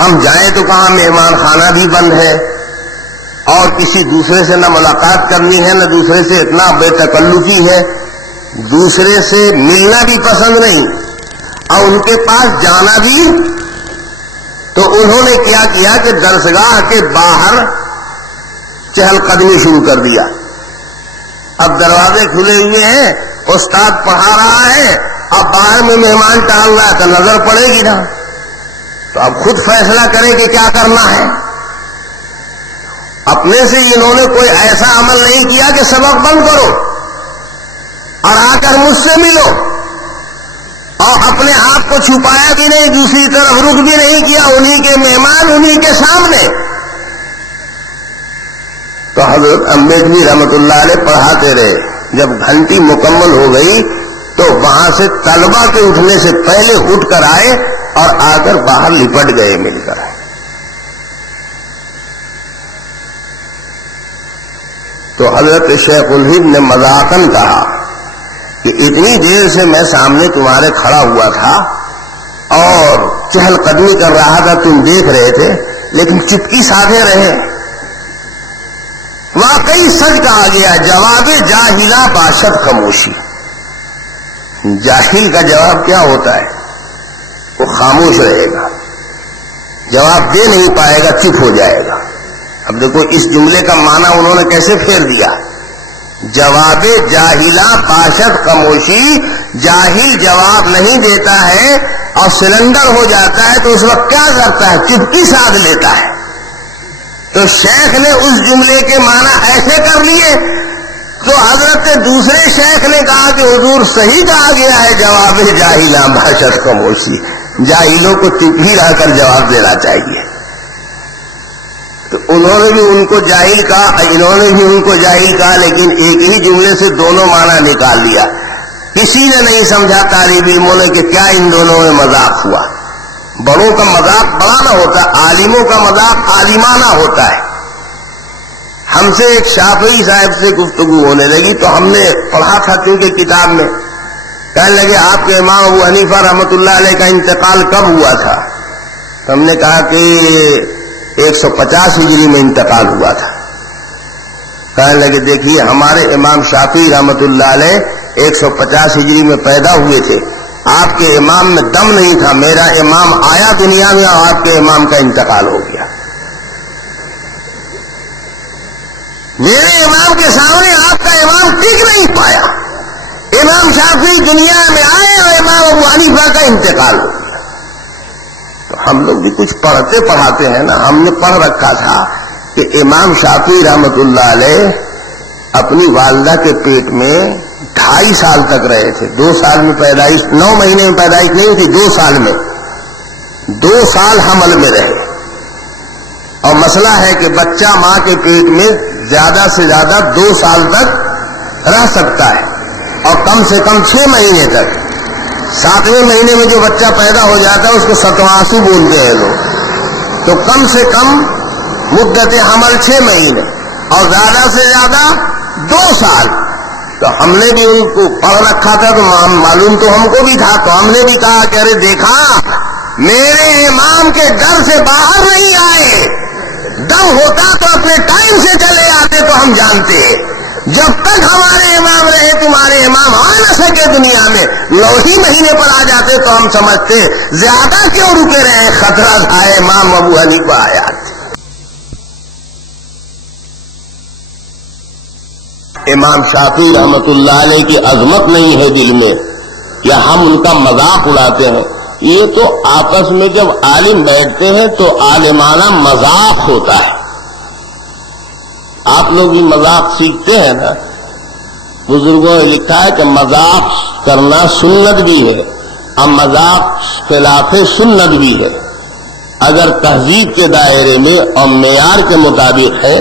ہم جائیں تو کہاں مہمان خانہ بھی بند ہے، اور کسی دوسرے سے نہ ملاقات کرنی ہے نہ دوسرے سے اتنا بے تکلفی ہے، دوسرے سے ملنا بھی پسند نہیں اور ان کے پاس جانا بھی. تو انہوں نے کیا کیا کہ درسگاہ کے باہر چہل قدمی شروع کر دیا. اب دروازے کھلے ہوئے ہیں، استاد پڑھا رہا ہے، اب باہر میں مہمان ٹہل رہا ہے تو نظر پڑے گی نا. تو اب خود فیصلہ کریں کہ کیا کرنا ہے. اپنے سے انہوں نے کوئی ایسا عمل نہیں کیا کہ سبق بند کرو اور آ کر مجھ سے ملو. اور اپنے آپ کو چھپایا بھی نہیں، دوسری طرف رخ بھی نہیں کیا، انہی کے مہمان انہی کے سامنے. تو حضرت امبیڈوی رحمت اللہ علیہ پڑھاتے رہے. جب گھنٹی مکمل ہو گئی تو وہاں سے طلبہ کے اٹھنے سے پہلے اٹھ کر آئے اور آ کر باہر لپٹ گئے مل کر. تو حضرت شیخ الہند نے مذاقاً کہا کہ اتنی دیر سے میں سامنے تمہارے کھڑا ہوا تھا اور چہل قدمی کر رہا تھا، تم دیکھ رہے تھے لیکن چپکی سادھے رہے. واقعی سچ کہا گیا، جواب جاہلہ باشد خاموشی. جاہل کا جواب کیا ہوتا ہے؟ وہ خاموش رہے گا، جواب دے نہیں پائے گا، چپ ہو جائے گا. اب دیکھو اس جملے کا معنی انہوں نے کیسے پھیر دیا. جواب جاہلہ باشد خاموشی. جاہل جواب نہیں دیتا ہے اور سلنڈر ہو جاتا ہے تو اس وقت کیا کرتا ہے؟ چپکی سادھ لیتا ہے. تو شیخ نے اس جملے کے معنی ایسے کر لیے. تو حضرت دوسرے شیخ نے کہا کہ حضور صحیح کہا گیا ہے، جواب جاہلہ باشد خاموشی. جاہلوں کو چپ ہی رہ کر جواب دینا چاہیے. تو انہوں نے بھی ان کو جاہل کہا، انہوں نے بھی ان کو جاہل کہا، لیکن ایک ہی جملے سے دونوں معنی نکال لیا. کسی نے نہیں سمجھا طالب علموں نے کہ کیا ان دونوں میں مذاق ہوا. بڑوں کا مذاق بڑا نہ ہوتا، عالموں کا مذاق عالمانہ ہوتا ہے. ہم سے ایک شافعی صاحب سے گفتگو ہونے لگی تو ہم نے پڑھا تھا کیونکہ کتاب میں. کہنے لگے آپ کے امام ابو حنیفہ رحمۃ اللہ علیہ کا انتقال کب ہوا تھا؟ تو ہم نے کہا کہ 150 ہجری میں انتقال ہوا تھا. کہنے لگے دیکھیے ہمارے امام شافعی رحمۃ اللہ علیہ 150 ہجری میں پیدا ہوئے تھے، آپ کے امام میں دم نہیں تھا. میرا امام آیا دنیا میں اور آپ کے امام کا انتقال ہو گیا. میرے امام کے سامنے آپ کا امام ٹک نہیں پایا. امام شافعی دنیا میں آئے اور امام ابو حنیفہ کا انتقال ہو گیا. تو ہم لوگ بھی کچھ پڑھتے پڑھاتے ہیں نا. ہم نے پڑھ رکھا تھا کہ امام شافعی رحمت اللہ علیہ اپنی والدہ کے پیٹ میں 2.5 سال تک رہے تھے. 2 سال میں پیدائش، 9 مہینے میں پیدائش نہیں تھی، 2 سال میں 2 سال حمل میں رہے. اور مسئلہ ہے کہ بچہ ماں کے پیٹ میں زیادہ سے زیادہ 2 سال تک رہ سکتا ہے اور کم سے کم 6 مہینے تک. 7ویں مہینے میں جو بچہ پیدا ہو جاتا ہے اس کو ستواسو بولتے ہیں لوگ. تو کم سے کم مدت حمل 6 مہینے اور زیادہ سے زیادہ 2 سال. تو ہم نے بھی ان کو پڑھ رکھا تھا تو معلوم تو ہم کو بھی تھا. تو ہم نے بھی کہا کہ ارے دیکھا میرے امام کے ڈر سے باہر نہیں آئے. دم ہوتا تو اپنے ٹائم سے چلے آتے تو ہم جانتے. جب تک ہمارے امام رہے تمہارے امام آ نہ سکے دنیا میں، 9 ہی مہینے پر آ جاتے تو ہم سمجھتے زیادہ کیوں رکے رہے، خطرہ تھا امام ابو حنیفہ آیا. امام شافعی رحمت اللہ علیہ کی عظمت نہیں ہے دل میں، یا ہم ان کا مذاق اڑاتے ہیں. یہ تو آپس میں جب عالم بیٹھتے ہیں تو عالمانہ مذاق ہوتا ہے. آپ لوگ بھی مذاق سیکھتے ہیں نا. بزرگوں نے لکھا ہے کہ مذاق کرنا سنت بھی ہے اور مذاق خلاف سنت بھی ہے. اگر تہذیب کے دائرے میں اور معیار کے مطابق ہے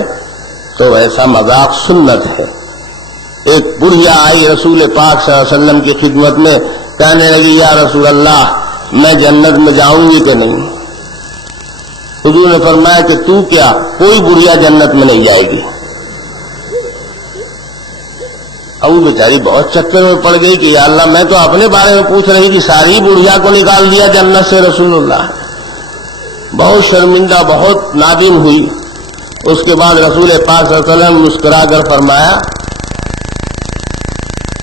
تو ایسا مذاق سنت ہے. ایک بڑھیا آئی رسول پاک صلی اللہ علیہ وسلم کی خدمت میں، کہنے لگی یا رسول اللہ میں جنت میں جاؤں گی کہ نہیں؟ حضور نے فرمایا کہ تو کیا، کوئی بڑھیا جنت میں نہیں جائے گی. اب وہ بیچاری بہت چکر میں پڑ گئی کہ یا اللہ میں تو اپنے بارے میں پوچھ رہی تھی، ساری بڑھیا کو نکال دیا جنت سے رسول اللہ. بہت شرمندہ، بہت نادم ہوئی. اس کے بعد رسول پاک صلی اللہ علیہ وسلم مسکرا کر فرمایا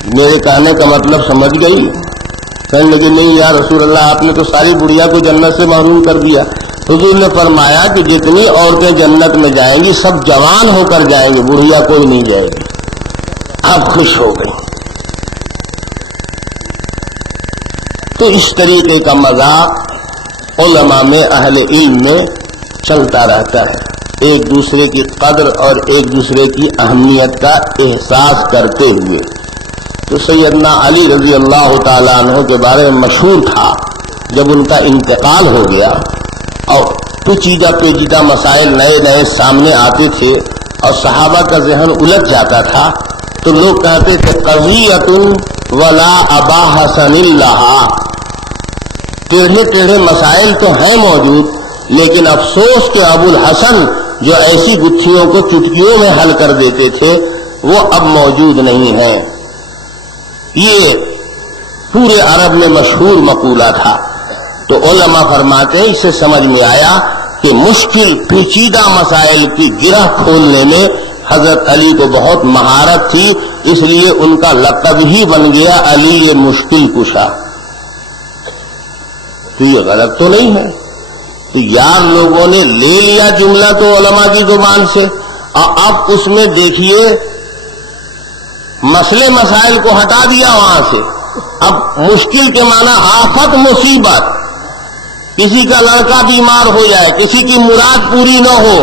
میرے کہنے کا مطلب سمجھ گئی؟ کہنے لگی نہیں یا رسول اللہ آپ نے تو ساری بڑھیا کو جنت سے محروم کر دیا. حضور نے فرمایا کہ جتنی عورتیں جنت میں جائیں گی سب جوان ہو کر جائیں گی، بڑھیا کوئی نہیں جائے گی. آپ خوش ہو گئی. تو اس طریقے کا مذاق علماء میں، اہل علم میں چلتا رہتا ہے. ایک دوسرے کی قدر اور ایک دوسرے کی اہمیت کا احساس کرتے ہوئے. تو سیدنا علی رضی اللہ تعالیٰ عنہ کے بارے میں مشہور تھا، جب ان کا انتقال ہو گیا اور پیچیدہ مسائل نئے نئے سامنے آتے تھے اور صحابہ کا ذہن الجھ جاتا تھا، تو لوگ کہتے تھے قضیۃ ولا ابا حسن اللہ، ٹیڑھے مسائل تو ہیں موجود، لیکن افسوس کہ ابو الحسن جو ایسی گتھیوں کو چٹکیوں میں حل کر دیتے تھے وہ اب موجود نہیں ہیں۔ یہ پورے عرب میں مشہور مقولہ تھا۔ تو علماء فرماتے ہیں اس سے سمجھ میں آیا کہ مشکل پیچیدہ مسائل کی گرہ کھولنے میں حضرت علی کو بہت مہارت تھی، اس لیے ان کا لقب ہی بن گیا علی یہ مشکل کشا۔ تو یہ غلط تو نہیں ہے؟ تو یار لوگوں نے لے لیا جملہ تو علماء کی زبان سے، اور اب اس میں دیکھیے مسئلے مسائل کو ہٹا دیا وہاں سے۔ اب مشکل کے معنی آفت، مصیبت، کسی کا لڑکا بیمار ہو جائے، کسی کی مراد پوری نہ ہو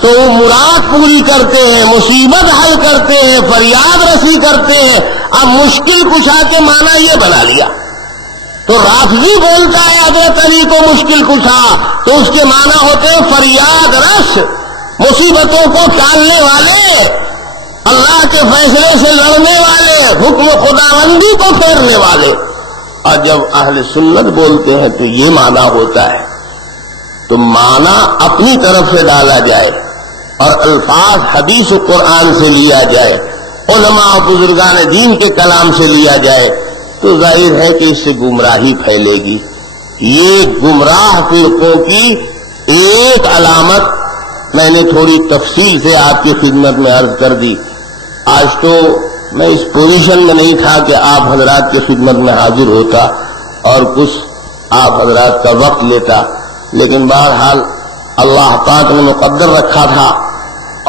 تو وہ مراد پوری کرتے ہیں، مصیبت حل کرتے ہیں، فریاد رسی کرتے ہیں۔ اب مشکل کشا کے معنی یہ بنا لیا۔ تو رافضی بولتا ہے حضرت علی کو مشکل کشا، تو اس کے معنی ہوتے ہیں فریاد رس، مصیبتوں کو ٹالنے والے، اللہ کے فیصلے سے لڑنے والے، حکم خداوندی کو پھیرنے والے۔ اور جب اہل سنت بولتے ہیں تو یہ معنی ہوتا ہے۔ تو معنی اپنی طرف سے ڈالا جائے اور الفاظ حدیث و قرآن سے لیا جائے، علماء و بزرگان دین کے کلام سے لیا جائے، تو ظاہر ہے کہ اس سے گمراہی پھیلے گی۔ یہ گمراہ فرقوں کی ایک علامت میں نے تھوڑی تفصیل سے آپ کی خدمت میں عرض کر دی۔ آج تو میں اس پوزیشن میں نہیں تھا کہ آپ حضرات کی خدمت میں حاضر ہوتا اور کچھ آپ حضرات کا وقت لیتا، لیکن بہرحال اللہ پاک نے مقدر رکھا تھا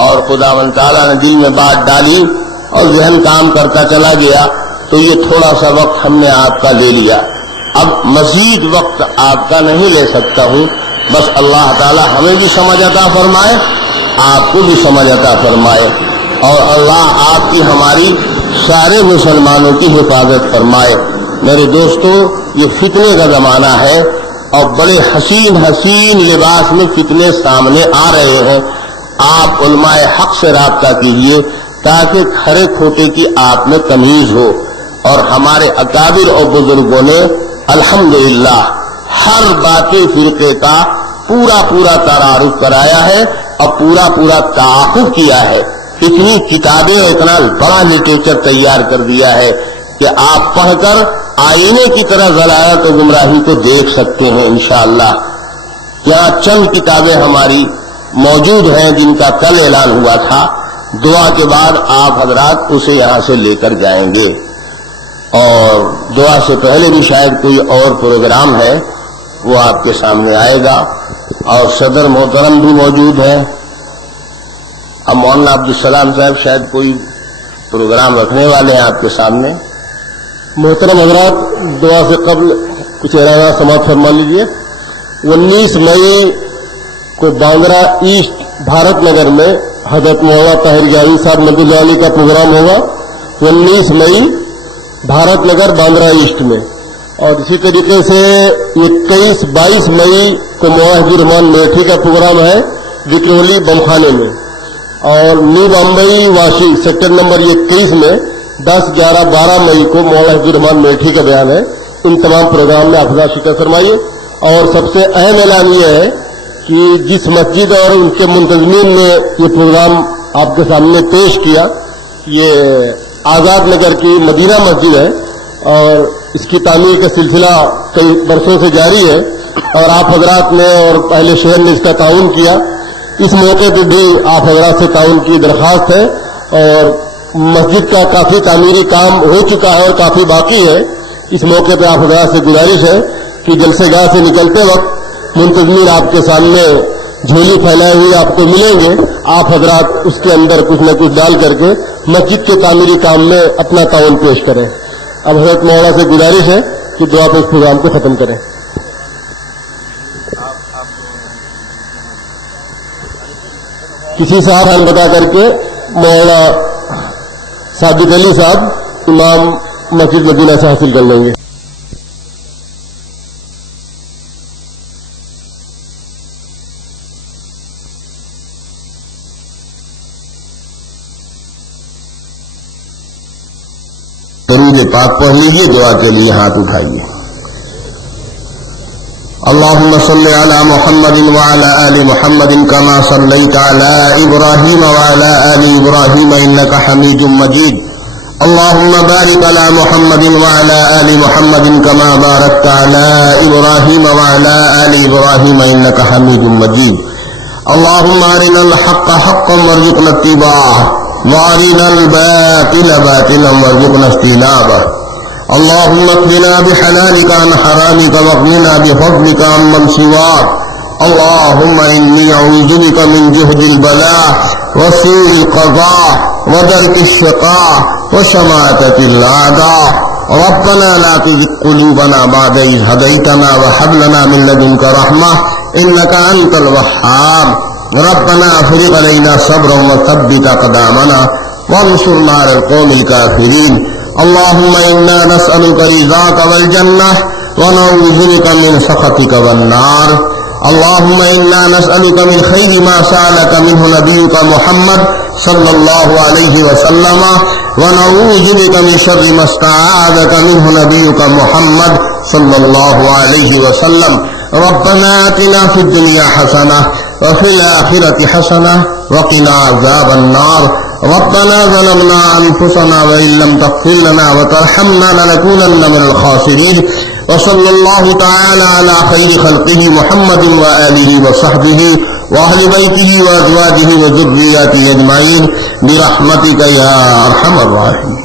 اور خداوند تعالیٰ نے دل میں بات ڈالی اور ذہن کام کرتا چلا گیا، تو یہ تھوڑا سا وقت ہم نے آپ کا لے لیا۔ اب مزید وقت آپ کا نہیں لے سکتا ہوں، بس اللہ تعالیٰ ہمیں بھی سمجھ عطا فرمائے، آپ کو بھی سمجھ عطا فرمائے، اور اللہ آپ کی ہماری سارے مسلمانوں کی حفاظت فرمائے۔ میرے دوستو، یہ فتنے کا زمانہ ہے اور بڑے حسین حسین لباس میں فتنے سامنے آ رہے ہیں۔ آپ علماء حق سے رابطہ کیجیے تاکہ کھرے کھوٹے کی آپ میں تمیز ہو، اور ہمارے اکابر اور بزرگوں نے الحمدللہ ہر باتیں فرقے کا پورا تعارف کرایا ہے اور پورا تعاقب کیا ہے۔ اتنی کتابیں اور اتنا بڑا لٹریچر تیار کر دیا ہے کہ آپ پڑھ کر آئینے کی طرح ضلالت و گمراہی کو دیکھ سکتے ہیں انشاءاللہ۔ یہاں چند کتابیں ہماری موجود ہیں جن کا کل اعلان ہوا تھا، دعا کے بعد آپ حضرات اسے یہاں سے لے کر جائیں گے، اور دعا سے پہلے بھی شاید کوئی اور پروگرام ہے وہ آپ کے سامنے آئے گا، اور صدر محترم بھی موجود ہیں۔ اب مولانا عبدالسلام صاحب شاید کوئی پروگرام رکھنے والے ہیں آپ کے سامنے۔ محترم حضرات، دعا سے قبل کچھ اعلانات سماعت فرما لیجیے۔ 19 مئی کو باندرا ایسٹ بھارت نگر میں حضرت مولانا طاہر گیانی صاحب مد اللہ علیہ کا پروگرام ہوگا، 19 مئی بھارت نگر باندرا ایسٹ میں۔ اور اسی طریقے سے 21-22 مئی کو مولانا الرحمان میٹھی کا پروگرام ہے وکرولی بمخانے میں، اور new Bombay washing sector number 21 میں 10-11-12 مئی کو مولانا الرحمان میٹھی کا بیان ہے۔ ان تمام پروگرام میں آپ حضرات شرکت فرمائیے۔ اور سب سے اہم اعلان یہ ہے کہ جس مسجد اور ان کے منتظمین نے یہ پروگرام آپ کے سامنے پیش کیا، یہ آزاد نگر کی مدینہ مسجد ہے، اور اس کی تعمیر کا سلسلہ کئی برسوں سے جاری ہے، اور آپ حضرات نے اور اہل شہر نے اس کا تعاون کیا۔ اس موقع پہ بھی آپ حضرات سے تعاون کی درخواست ہے، اور مسجد کا کافی تعمیری کام ہو چکا ہے اور کافی باقی ہے۔ اس موقع پہ آپ حضرات سے گزارش ہے کہ جلسے گاہ سے نکلتے وقت منتظمین آپ کے سامنے جھولی پھیلائے ہوئے آپ کو ملیں گے، آپ حضرات اس کے اندر کچھ نہ کچھ ڈال کر کے مسجد کے تعمیری کام میں اپنا تعاون پیش کریں۔ اب حضرت مولانا سے گزارش ہے کہ دعا پہ اس پروگرام کو ختم کریں۔ کسی صاحب حال بتا کر کے مولانا صادق علی صاحب امام مسجد مدینہ سے حاصل کر لیں گے. درود پاک پڑھ لیجیے. دعا کے لیے ہاتھ اٹھائیے. اللهم صل على محمد وعلى آل محمد كما صليت على إبراهيم وعلى آل إبراهيم إنك حميد مجيد. اللهم بارك على محمد وعلى آل محمد كما باركت على إبراهيم وعلى آل إبراهيم إنك حميد مجيد. اللهم أرنا الحق حقا وارزقنا اتباعه وأرنا الباطل باطلا وارزقنا اجتنابه. اللهم اكفنا بحلالك عن حرامك واغننا بفضلك عمن سواك. اللهم إني أعوذ بك من جهد البلاء وسوء القضاء ودرك الشقاء وشماتة الأعداء. ربنا لا تزغ قلوبنا بعد إذ هديتنا وهب لنا من لدنك رحمة إنك أنت الوهاب. ربنا افرغ علينا صبرا وثبت أقدامنا وانصرنا على القوم الكافرين. اللهم إنا نسألك رضاك والجنة ونعوذ بك من سخطك والنار. اللهم إنا نسألك من خير ما سألك منه نبيك محمد صلى الله عليه وسلم ونعوذ بك من شر ما استعاذك منه نبيك محمد صلى الله عليه وسلم. ربنا آتنا في الدنيا حسنة وفي الآخرة حسنة وقنا عذاب النار. ربنا ظلمنا أنفسنا وإن لم تغفر لنا وترحمنا لنكونن من الخاسرين. وصلى الله تعالى على خير خلقه محمد وآله وصحبه وأهل بيته وأزواجه وذرياته أجمعين برحمتك يا أرحم الراحمين.